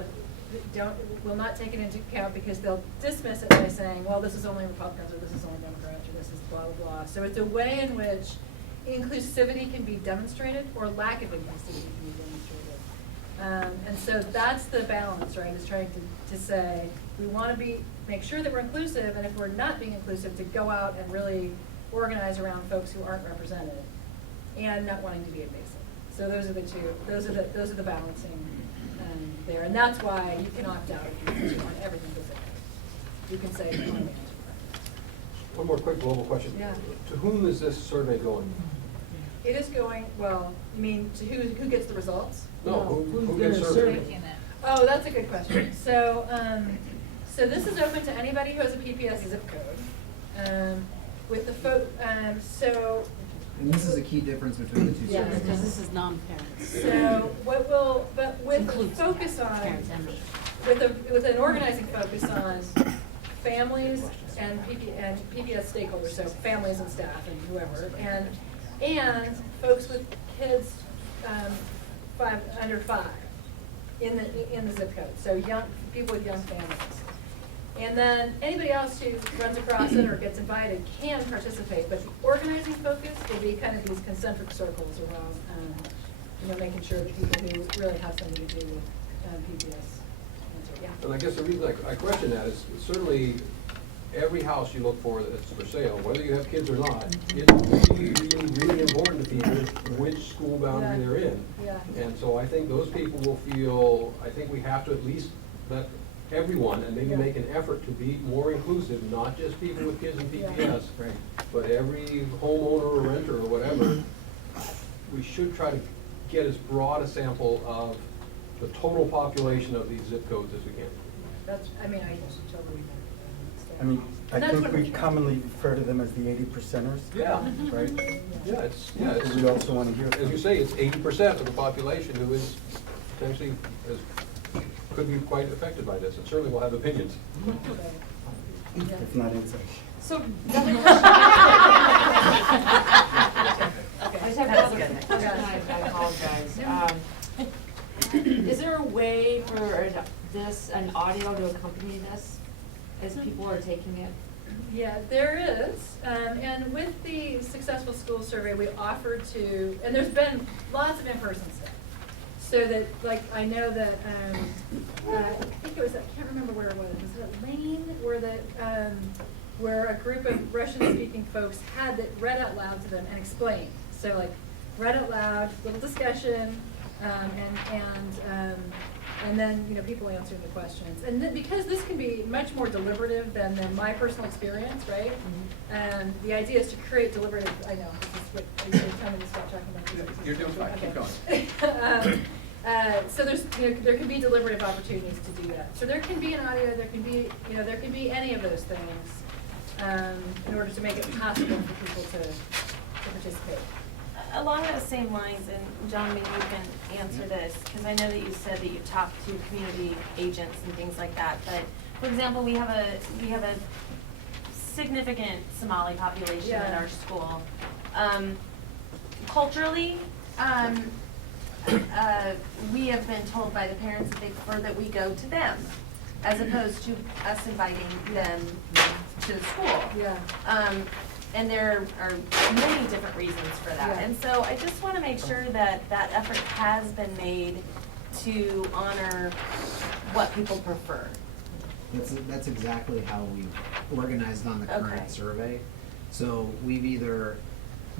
take it into account, because they'll dismiss it by saying, well, this is only Republicans, or this is only Democrats, or this is blah, blah, blah. So it's a way in which inclusivity can be demonstrated, or lack of inclusivity can be demonstrated. And so that's the balance, right, is trying to say, we want to make sure that we're inclusive, and if we're not being inclusive, to go out and really organize around folks who aren't represented, and not wanting to be invasive. So those are the two, those are the balancing there, and that's why you can opt out if you want everything to say. You can say, One more quick global question. Yeah. To whom is this survey going? it is going, well, you mean to who gets the results? No, who gets surveyed? Oh, that's a good question. So, so this is open to anybody who has a PPS zip code. With the And this is a key difference between the two Yeah, surveys. because this is non-parents. So but with a focus on, with an organizing focus on families and PPS stakeholders, so families and staff and whoever, and folks with kids under 5 in the zip code, so young people with young families. And then anybody else who runs across it or gets invited can participate, but the organizing focus will be kind of these concentric circles around, making sure that people who really have something to do with PPS answer. Yeah. And I guess the reason I question that is certainly every house you look for that's for sale, whether you have kids or not, it's really important to people which school boundary they're in. Yeah. And so I think those people will feel, I think we have to at least let everyone, and maybe make an effort to be more inclusive, not just people with kids in PPS, but every homeowner or renter or whatever. We should try to get as broad a sample of the total population of these zip codes as we can. That's, I totally. I think we commonly refer to them as the 80%ers. Yeah. Right? Yeah, it's We also want to hear. as you say, it's 80% of the population who is potentially could be quite affected by this, and certainly will have opinions. If not inside. So, another question. I just have another question, I apologize. Is there a way for an audio to accompany this as people are taking it? Yeah, there is. And with the Successful School Survey, we offered to, and there's been lots of in-person stuff. So that, like, I know that, I think it was, I can't remember where it was it Lane? Where a group of Russian-speaking folks had it read out loud to them and explained. So, like, read out loud, little discussion, and then, people answering the questions. And then, because this can be much more deliberative than my personal experience, right? The idea is to create deliberative, I know, this is what, you're telling me to stop talking about this. You're doing fine, keep going. So there's, there can be deliberative opportunities to do that. So there can be an audio, there can be any of those things, in order to make it possible for people to participate. Along those same lines, and John, maybe you can answer this, because I know that you said that you talked to community agents and things like that, but for example, we have a significant Somali population at our school. Culturally, we have been told by the parents that they prefer that we go to them as opposed to us inviting them to the school. Yeah. And there are many different reasons for that. Yeah. And so I just want to make sure that that effort has been made to honor what people prefer. That's exactly how we've organized on the current Okay. survey. So we've either,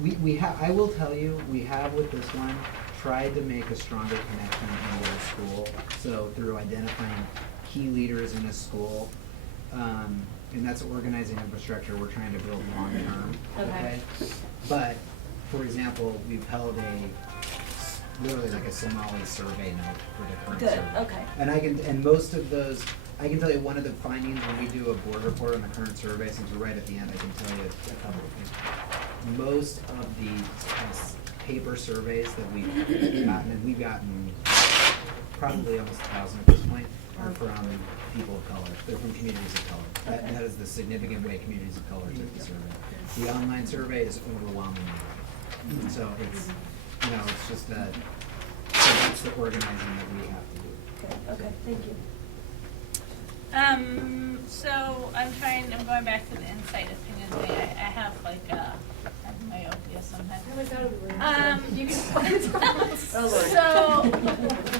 we have, I will tell you, we have with this one, tried to make a stronger connection into the school. So through identifying key leaders in a school, and that's organizing infrastructure we're trying to build long term. Okay. But, for example, we've held literally like a Somali survey note for the current Good, survey. okay. And most of those, I can tell you one of the findings when we do a board report on the current survey, since we're right at the end, I can tell you a couple of things. Most of the paper surveys that we've gotten, and we've gotten probably almost 1,000 at this point, are from people of color. They're from communities of color. That is the significant way communities of color took the survey. The online survey is overwhelmingly white. And so it's, it's just so that's the organizing that we have to do. Okay, thank you. So I'm going back to the insight opinion thing. I have like myopia sometimes. You can find it. So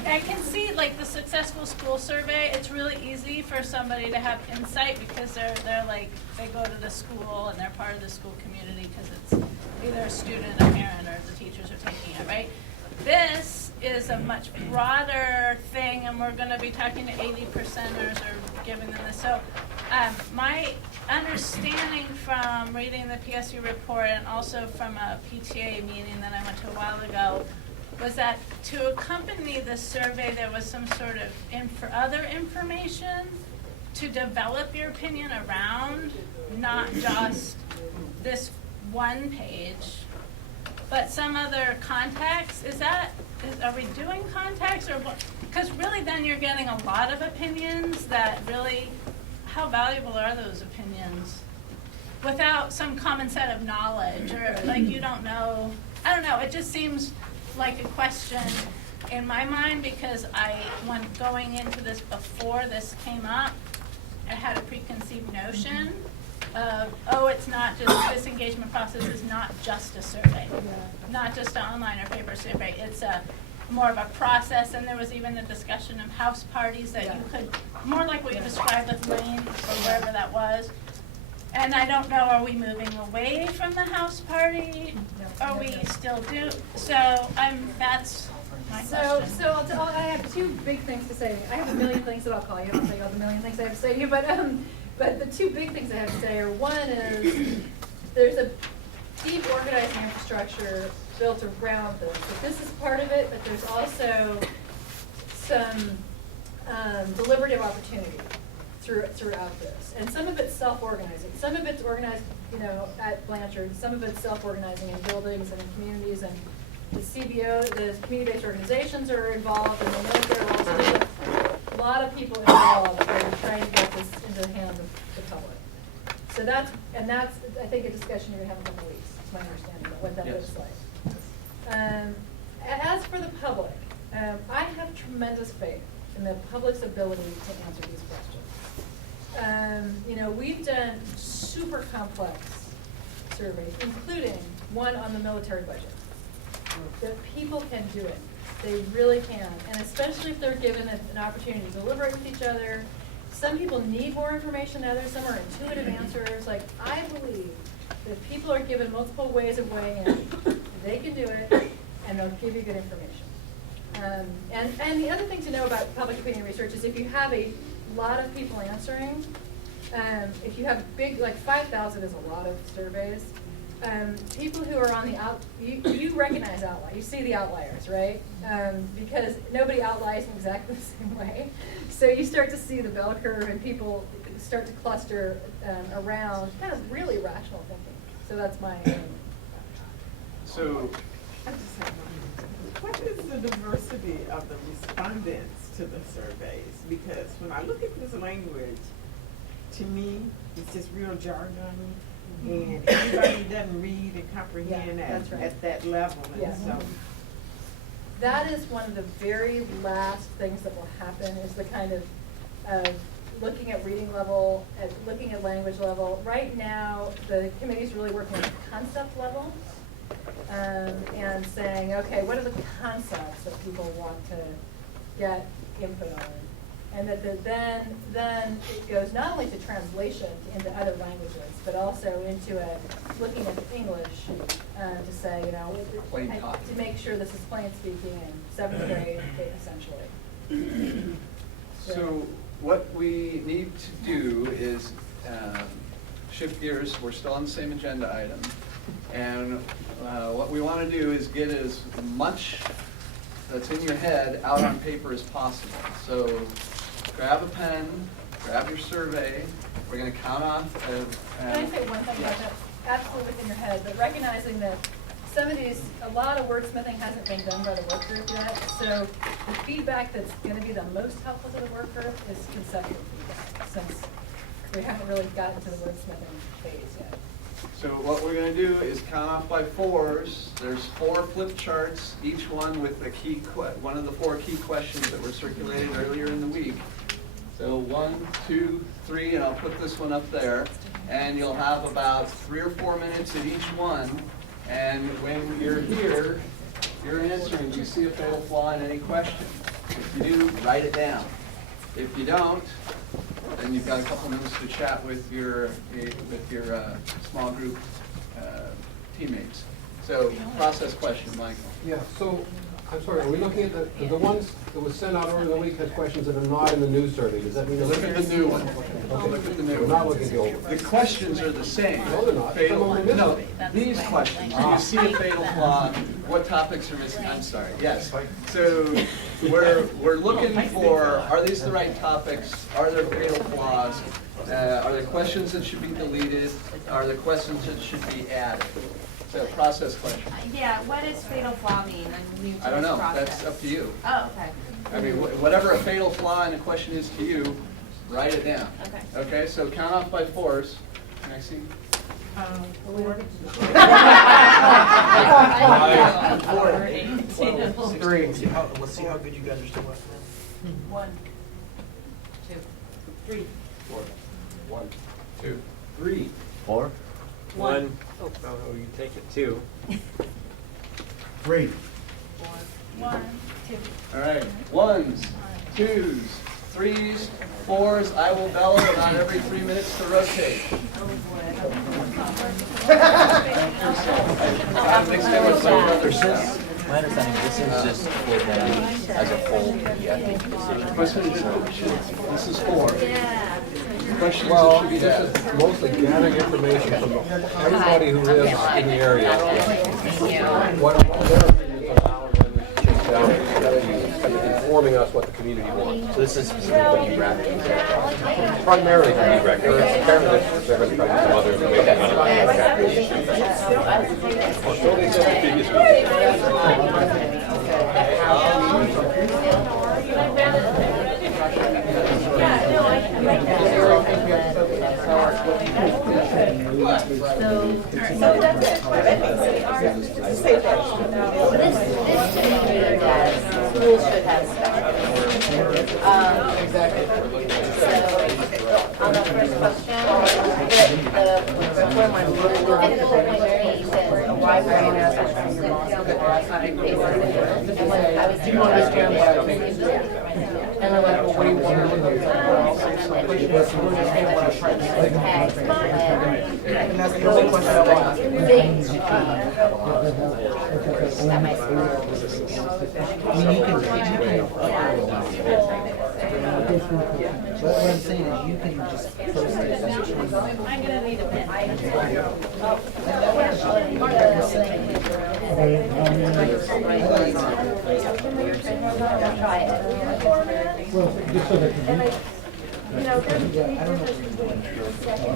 I can see like the successful school survey. It's really easy for somebody to have insight because they're like, they go to the school and they're part of the school community because it's either a student, a parent, or the teachers are taking it, right? This is a much broader thing, and we're going to be talking to 80%ers or giving them this. So my understanding from reading the PSU report and also from a PTA meeting that I went to a while ago was that to accompany the survey, there was some sort of other information to develop your opinion around, not just this one page, but some other context. Are we doing context or what? Because really then you're getting a lot of opinions that really, how valuable are those opinions without some common set of knowledge or like you don't know, I don't know, it just seems like a question in my mind because when going into this before this came up, I had a preconceived notion of, it's not just, this engagement process is not just a survey, not just an online or paper survey. It's more of a process, and there was even a discussion of house parties that you could, more like what you described with Lane or wherever that was. And I don't know, are we moving away from the house party? Are we still do? So that's my question. So I have two big things to say. I have a million things that I'll call you. I'll tell you all the million things I have to say to you. But the two big things I have to say are, one is there's a deep organizing infrastructure built around this. But this is part of it, but there's also some deliberative opportunity throughout this. And some of it's self-organizing. Some of it's organized, at Blanchard. Some of it's self-organizing in buildings and in communities. And the CBO, the community-based organizations are involved, and the military are also a lot of people involved in trying to get this into the hands of the public. So that's, I think, a discussion you're going to have in a couple weeks, is my understanding of what that looks like. As for the public, I have tremendous faith in the public's ability to answer these questions. We've done super complex surveys, including one on the military budget. That people can do it. They really can. And especially if they're given an opportunity to deliberate with each other. Some people need more information than others. Some are intuitive answers. Like, I believe that if people are given multiple ways of weighing in, they can do it, and they'll give you good information. And the other thing to know about public opinion research is if you have a lot of people answering, if you have big, like 5,000 is a lot of surveys, people who are on the you recognize outliers. You see the outliers, right? Because nobody outlies in exactly the same way. So you start to see the bell curve, and people start to cluster around kind of really rational thinking. So that's my. So. I just have one. What is the diversity of the respondents to the surveys? Because when I look at this language, to me, it's just real jargon. And everybody doesn't read and comprehend Yeah, that's right. at that level, Yeah. and so. That is one of the very last things that will happen, is the kind of looking at reading level, looking at language level. Right now, the committee's really working at the concept level, and saying, okay, what are the concepts that people want to get input on? And that then it goes not only to translation into other languages, but also into looking at the English to say, you know, to make sure this is plain speaking in 7th grade, essentially. So what we need to do is shift gears. We're still on the same agenda item. And what we want to do is get as much that's in your head out on paper as possible. So grab a pen, grab your survey. We're going to count off. Can I say one thing about that? Absolutely within your head, but recognizing that some of these, a lot of wordsmithing hasn't been done by the work group yet. So the feedback that's going to be the most helpful to the work group is conceptual feedback, since we haven't really gotten to the wordsmithing phase yet. So what we're going to do is count off by 4s. There's 4 flip charts, each one with one of the 4 key questions that were circulated earlier in the week. So 1, 2, 3, and I'll put this one up there. And you'll have about 3 or 4 minutes at each one. And when you're here, you're answering. Do you see a fatal flaw in any question? If you do, write it down. If you don't, then you've got a couple minutes to chat with your small group teammates. So, process question, Michael. Yeah, so, I'm sorry, are we looking at the ones that was sent out earlier in the week has questions that are not in the new survey? Does that mean? Look at the new one. Look at the new one. We're not looking at the old one. The questions are the same. No, they're not. No, these questions. Do you see a fatal flaw? What topics are missing? I'm sorry. Yes. So we're looking for, are these the right topics? Are there fatal flaws? Are there questions that should be deleted? Are there questions that should be added? So process question. Yeah, what does fatal flaw mean? I'm new to I don't this know. process. That's up to you. Oh, okay. I mean, whatever a fatal flaw in a question is to you, write it down. Okay. Okay, so count off by 4s. Can I see? 4. 3. Let's see how good you guys are still at. 1, 2, 3. 4. 1, 2, 3. 4. 1. Oh, you take it. 2. 3. 1, 2. All right. 1s, 2s, 3s, 4s. I will bellow about every 3 minutes to rotate. My understanding, this is just for them as a whole. This is 4. Questions that Well, should be this added. is mostly gathering information from everybody who lives in the area. What their opinions on how and when we should take down, kind of informing us what the community wants. So this is specifically D-BRAC. Primarily for D-BRAC. Apparently they're going to try to do some other information on Schools should have stuff. On the first question, the reform on the says a wide variety of special I was doing this term. And then like, what do you want to look And that's the only question I want to What I'm saying is you can just post it as a tweet. I'm gonna need a pen. Try it. Well, just so that You know, there's a big difference between the second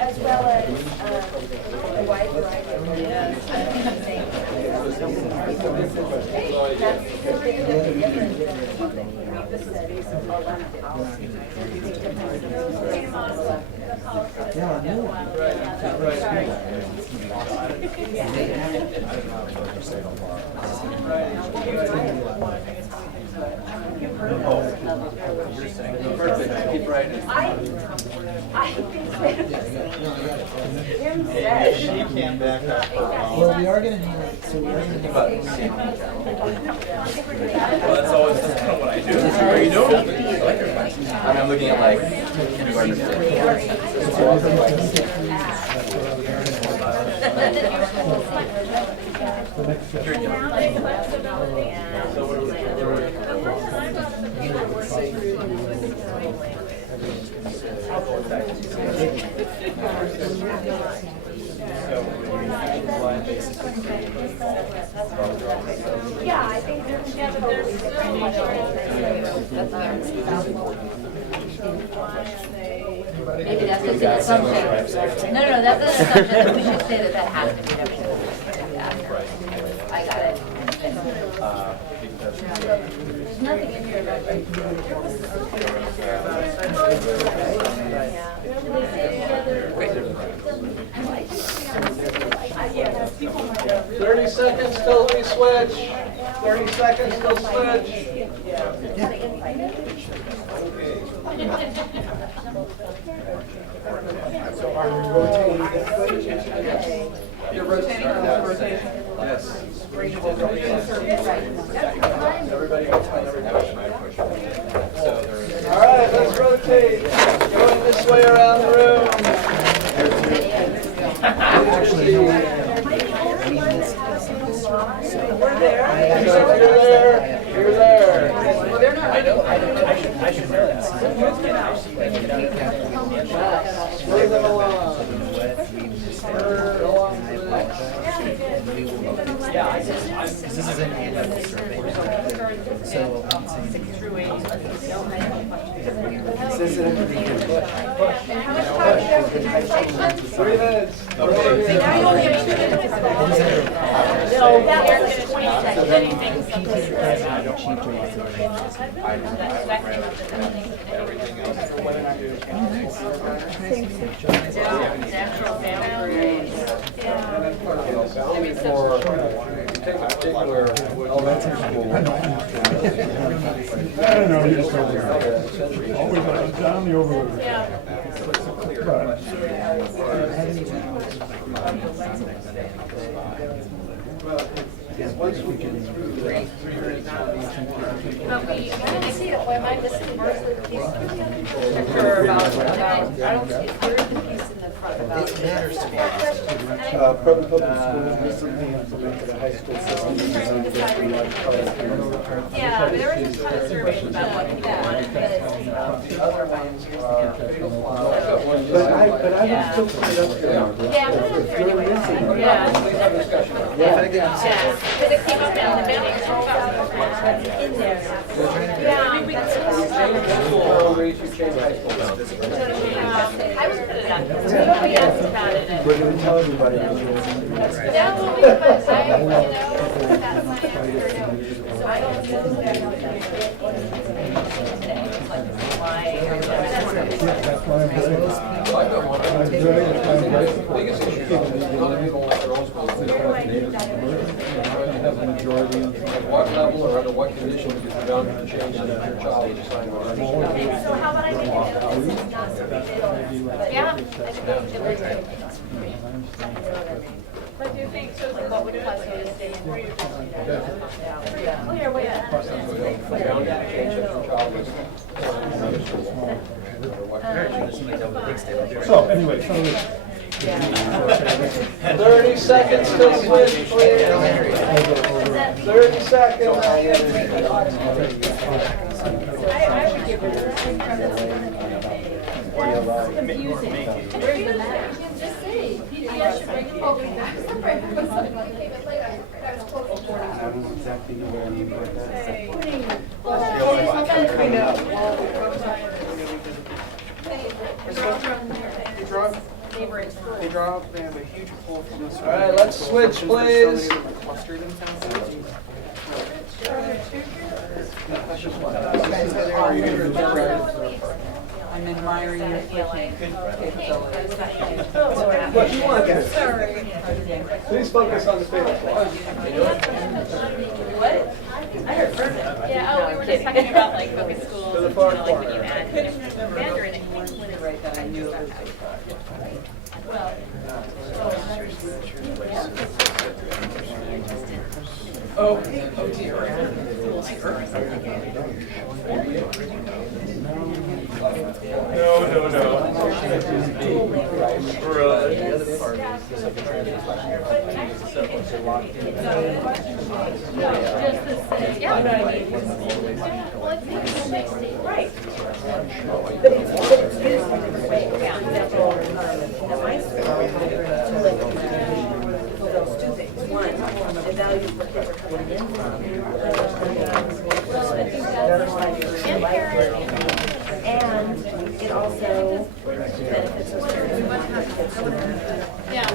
as well as a wide variety of data. That's the difference. this is based on elected policy. Yeah, I know. Perfect, keep writing. She came back up. Well, we are gonna have, so we are gonna have. Well, that's always kind of what I do. How are you doing? I'm looking at like kindergarten. Yeah, I think there's maybe that's just an assumption. No, that's an assumption that we should say that has to be demonstrated. Yeah. I got it. There's nothing in here about like. Yeah. 30 seconds till we switch. 30 seconds till switch. So are we rotating this way? You're rotating or no rotation? Yes. Everybody gets another question. All right, let's rotate. Going this way around the room. Actually, no, We're there. You're there. You're there. Well, they're not. I should know that. Bring them along. This is an annual survey. So, this is an 3 minutes. Now you only have 2 minutes. No, that was 20 seconds. Anything. Natural boundaries. Take a particular elementary school. I don't know, you just always down the overload. Once we get through the 3 minutes. But I didn't see it. Why am I missing part of the piece? Sure, about, I don't see it. Where is the piece in the front about? It matters to me. From public schools recently implemented a high school system designed to streamline public schools. Yeah, there was a ton of surveys about what people wanted, but it's. The other ones are fatal flaws. But I would still put it up there. Yeah, I'm gonna If you're missing. Yeah. Yeah. Because it came up down the middle. In there. Yeah. I would put it up. Nobody asked about it. But you would tell everybody. No, but I, that's my answer, no. So I don't know that. That's why I'm saying. Biggest issue is a lot of people like their own schools. They don't like neighbors. Have the majority. At what level or under what conditions is the boundary change that your child is assigned? So how about I make it not yeah. But do you think, so What would cause you to stay in? Oh, you're way up. Boundary change that your child is So anyway, 30 seconds to switch, please. 30 seconds. I would give it confusing. Where's the map? Just say, PDS should bring it over. I don't exactly know what I mean by They draw, they have a huge pull from the. All right, let's switch, please. Clustered in town. I'm admiring your thinking capabilities. What you want, guys? Please focus on the fatal flaw. What? I heard perfect. Yeah, oh, we were just talking about like focus schools, To the and, far like when corner. you add Mandarin, it when it's Right, that I knew it was. well, Oh dear. No. Right. The other part is Right. But it's used in a different way. For example, at my school, those two things. One, the values where kids are coming in from. And it also benefits those parents. yeah.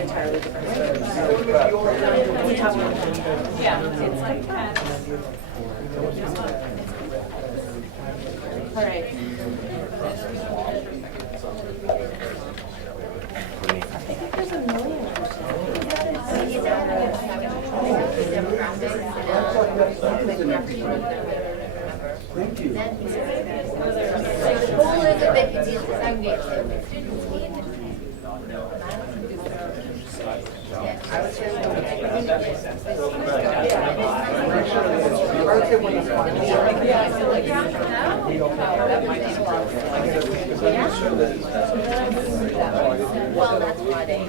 Entirely different. Yeah, it's like that. All right. There's a million. Thank you. The goal is that they can disengage the students in. I would say Well, that's why they.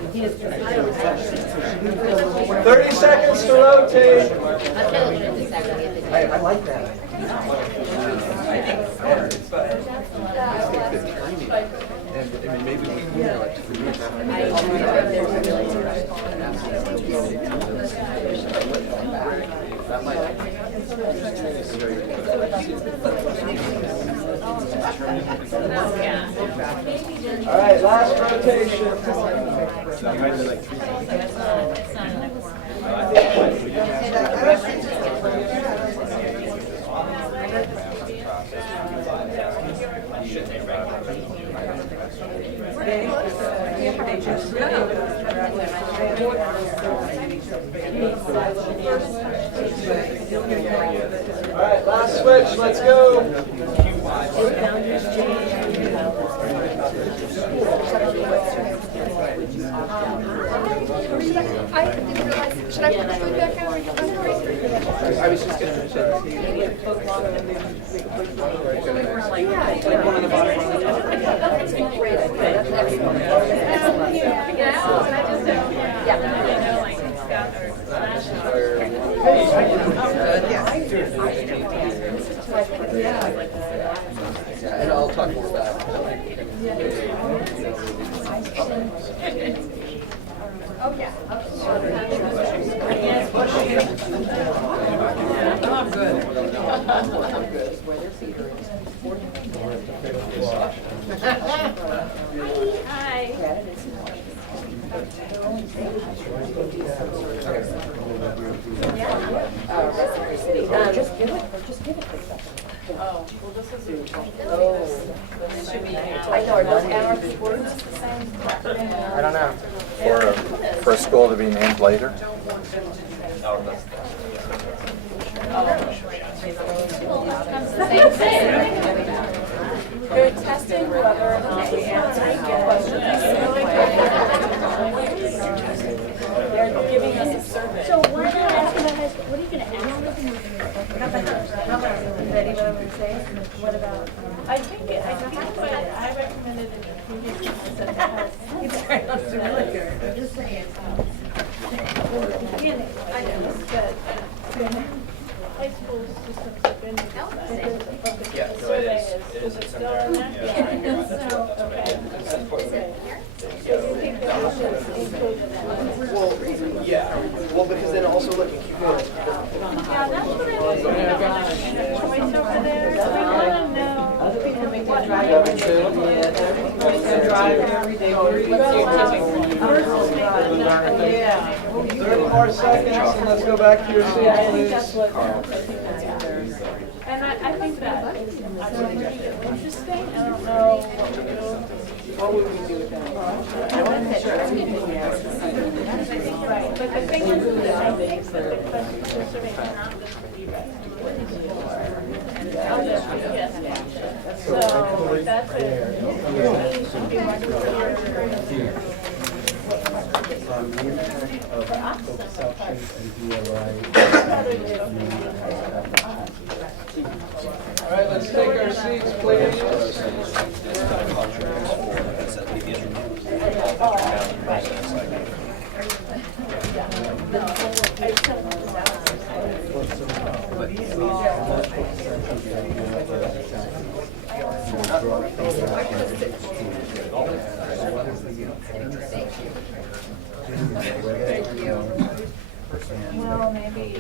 30 seconds to rotate. I like that. And maybe we can like that might. All right, last rotation. All right, last switch, let's go. I didn't realize, should I put the food back out? I was just going to mention. One of the bottom. Yeah, and I'll talk more about it. Oh, yeah. I'm good. Hi. Just give it a second. Oh, well, this is. This should be. I know, are those hours words the same? I don't know. For a school to be named later? Same thing. They're testing whether or not we answer questions. They're giving us a survey. So why not ask about high school? What are you gonna ask? How about, ready what I'm gonna say? What about? I think what I recommended in the previous one is that the house, it's very unfamiliar. I'm just saying. I know, but high school systems have been, but the Yeah, no, it survey is. is, It is. it It's in still there. in there? Yeah. So, okay. Is it here? So you think that we should include that? Well, yeah, well, because then also look, you keep going. Yeah, that's what I was thinking about, choice over there, so we wanna know. Other people make that drive every day. Yeah, other people make that drive every day. Versus making Yeah. 30 more seconds, and let's go back to your seats, Yeah, I think that's please. what. And I think that is interesting. I don't know what would we do with that? I wasn't sure. Right, but the thing is that I think that the question, the survey cannot just be read. So that's All right, let's take our seats, please. well, maybe.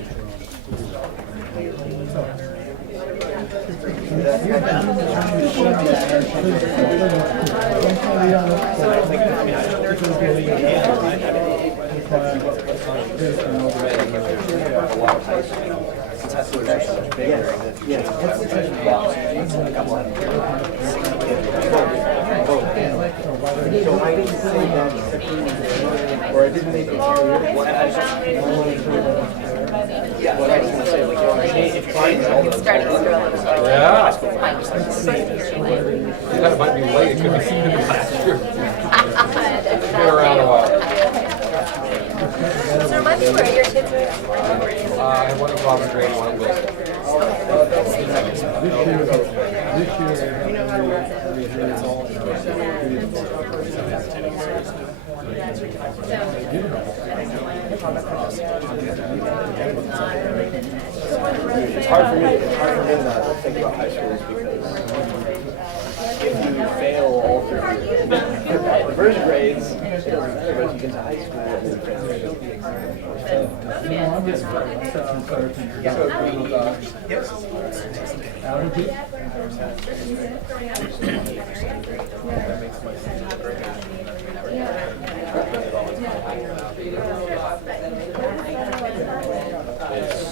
So I didn't say that, or I didn't make it clear. What I was gonna say, like, if you find all those. Yeah. That might be late, it could be last year. Been around a while. So remind me where your kids are. I have one in Robin grade, one in Wilson. It's hard for me not to think about high schools because if you fail all through first grades, it doesn't matter, but if you get to high school, it's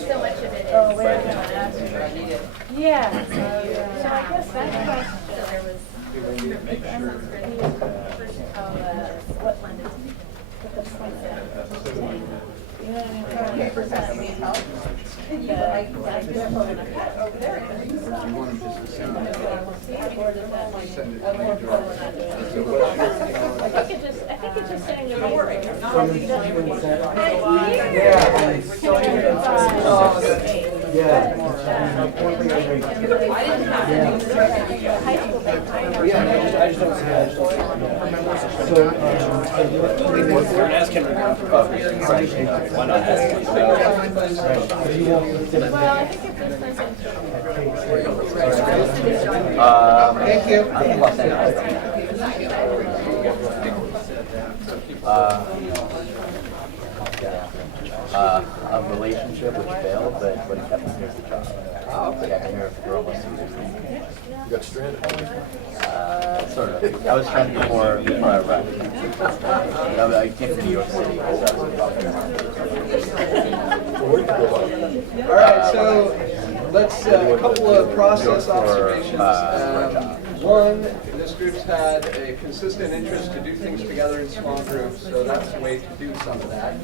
So much of it is. Yeah. So I guess that question. There was What London? You know what I mean? Percent means help. Over there. Or does that like? I think it's just saying that don't worry. I just don't see that. We're asking why not ask? Well, I think if there's something. Thank you. I think about a relationship which failed, but it kept me here as a child. Like I've been here for almost 2 years now. You got stranded. Sort of. I was trying before I left. I came from New York City. All right, so let's, a couple of process observations. One, this group's had a consistent interest to do things together in small groups, so that's a way to do some of that.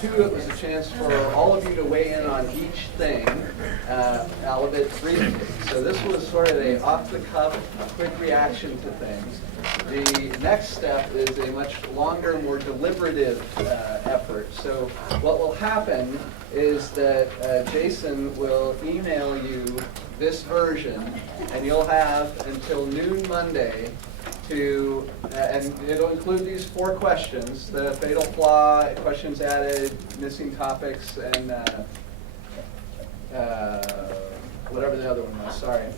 Two, it was a chance for all of you to weigh in on each thing, all of it briefly. So this was sort of a off-the-cuff, quick reaction to things. The next step is a much longer, more deliberative effort. So what will happen is that Jason will email you this version, and you'll have until noon Monday to, and it'll include these 4 questions: the fatal flaw, questions added, missing topics, and whatever the other one was. Sorry.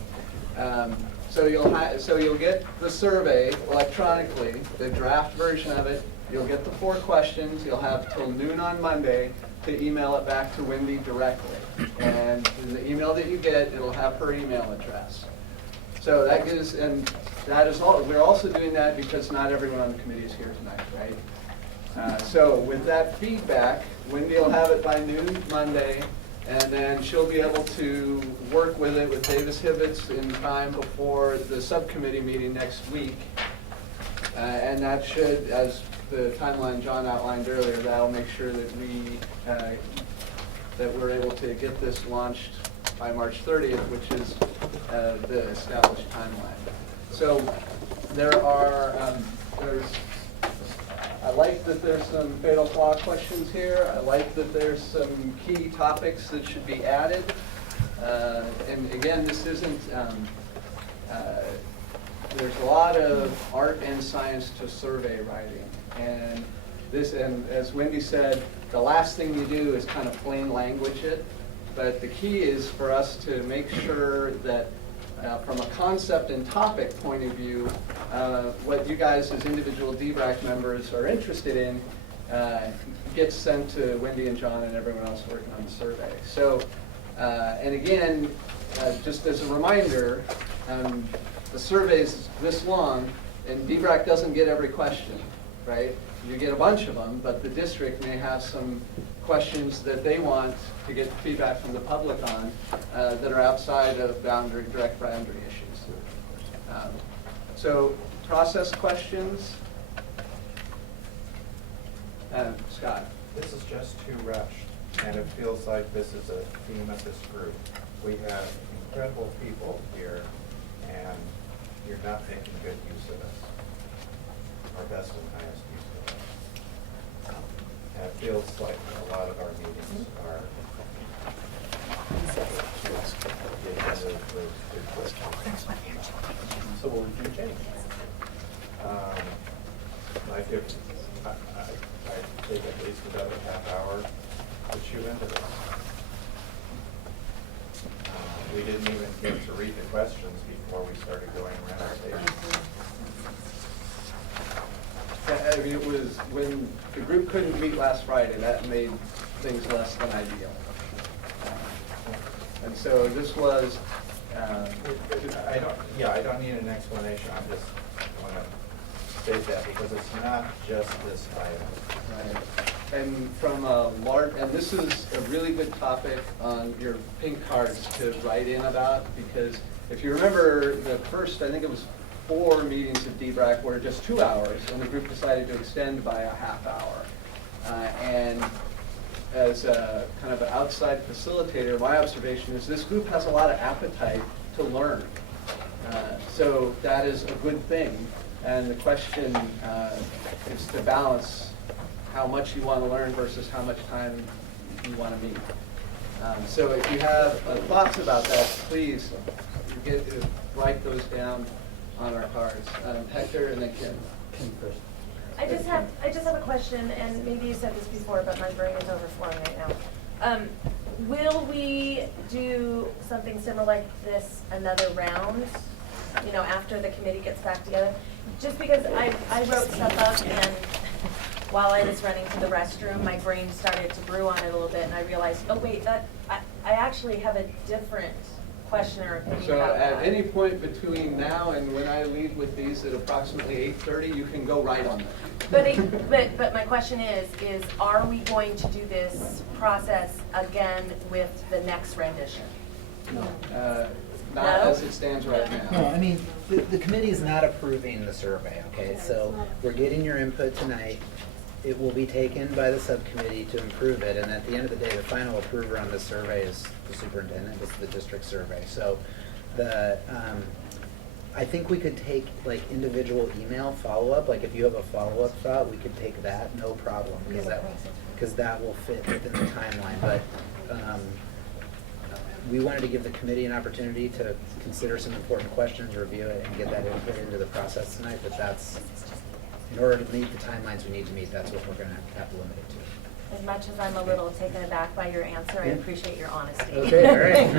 So you'll get the survey electronically, the draft version of it. You'll get the 4 questions. You'll have till noon on Monday to email it back to Wendy directly. And in the email that you get, it'll have her email address. So that is all. We're also doing that because not everyone on the committee is here tonight, right? So with that feedback, Wendy will have it by noon Monday, and then she'll be able to work with it with Davis Hibbets in time before the subcommittee meeting next week. And that should, as the timeline John outlined earlier, that'll make sure that we're able to get this launched by March 30th, which is the established timeline. So there are, I like that there's some fatal flaw questions here. I like that there's some key topics that should be added. And again, this isn't, there's a lot of art and science to survey writing. And this, and as Wendy said, the last thing you do is kind of plain language it. But the key is for us to make sure that from a concept and topic point of view, what you guys as individual D-BRAC members are interested in gets sent to Wendy and John and everyone else working on the survey. So, and again, just as a reminder, the survey's this long, and D-BRAC doesn't get every question, right? You get a bunch of them, but the district may have some questions that they want to get feedback from the public on that are outside of direct boundary issues. So process questions. Scott. This is just too rushed, and it feels like this is a theme of this group. We have incredible people here, and you're not making good use of us, our best and highest use of us. And it feels like a lot of our meetings are So what would you change? Like if, I take at least about a half hour to chew into this. We didn't even get to read the questions before we started going around our table. I mean, it was when the group couldn't meet last Friday, that made things less than ideal. And so this was. I don't need an explanation. I just want to state that because it's not just this item. Right. And from a large, and this is a really good topic on your pink cards to write in about, because if you remember the first, I think it was 4 meetings of D-BRAC were just 2 hours, and the group decided to extend by a half hour. And as a kind of an outside facilitator, my observation is this group has a lot of appetite to learn. So that is a good thing. And the question is to balance how much you want to learn versus how much time you want to meet. So if you have thoughts about that, please write those down on our cards. Hector and then Kim. Kim first. I just have a question, and maybe you said this before, but my brain is overflowing right now. Will we do something similar like this another round, you know, after the committee gets back together? Just because I wrote stuff up, and while I was running to the restroom, my brain started to brew on it a little bit, and I realized, oh wait, I actually have a different question or opinion So about at that. any point between now and when I leave with these at approximately 8:30, you can go right on them. But my question is are we going to do this process again with the next rendition? Not No? as it stands right now. No, I mean, the committee is not approving the survey, okay? So we're getting your input tonight. It will be taken by the subcommittee to improve it, and at the end of the day, the final approver on this survey is the superintendent, this is the district survey. So I think we could take like individual email follow-up, like if you have a follow-up thought, we could take that, no problem, because that will fit within the timeline. But we wanted to give the committee an opportunity to consider some important questions, review it, and get that input into the process tonight. But that's, in order to meet the timelines we need to meet, that's what we're going to have to limit it to. As much as I'm a little taken aback by your answer, I appreciate your honesty. Okay, all right.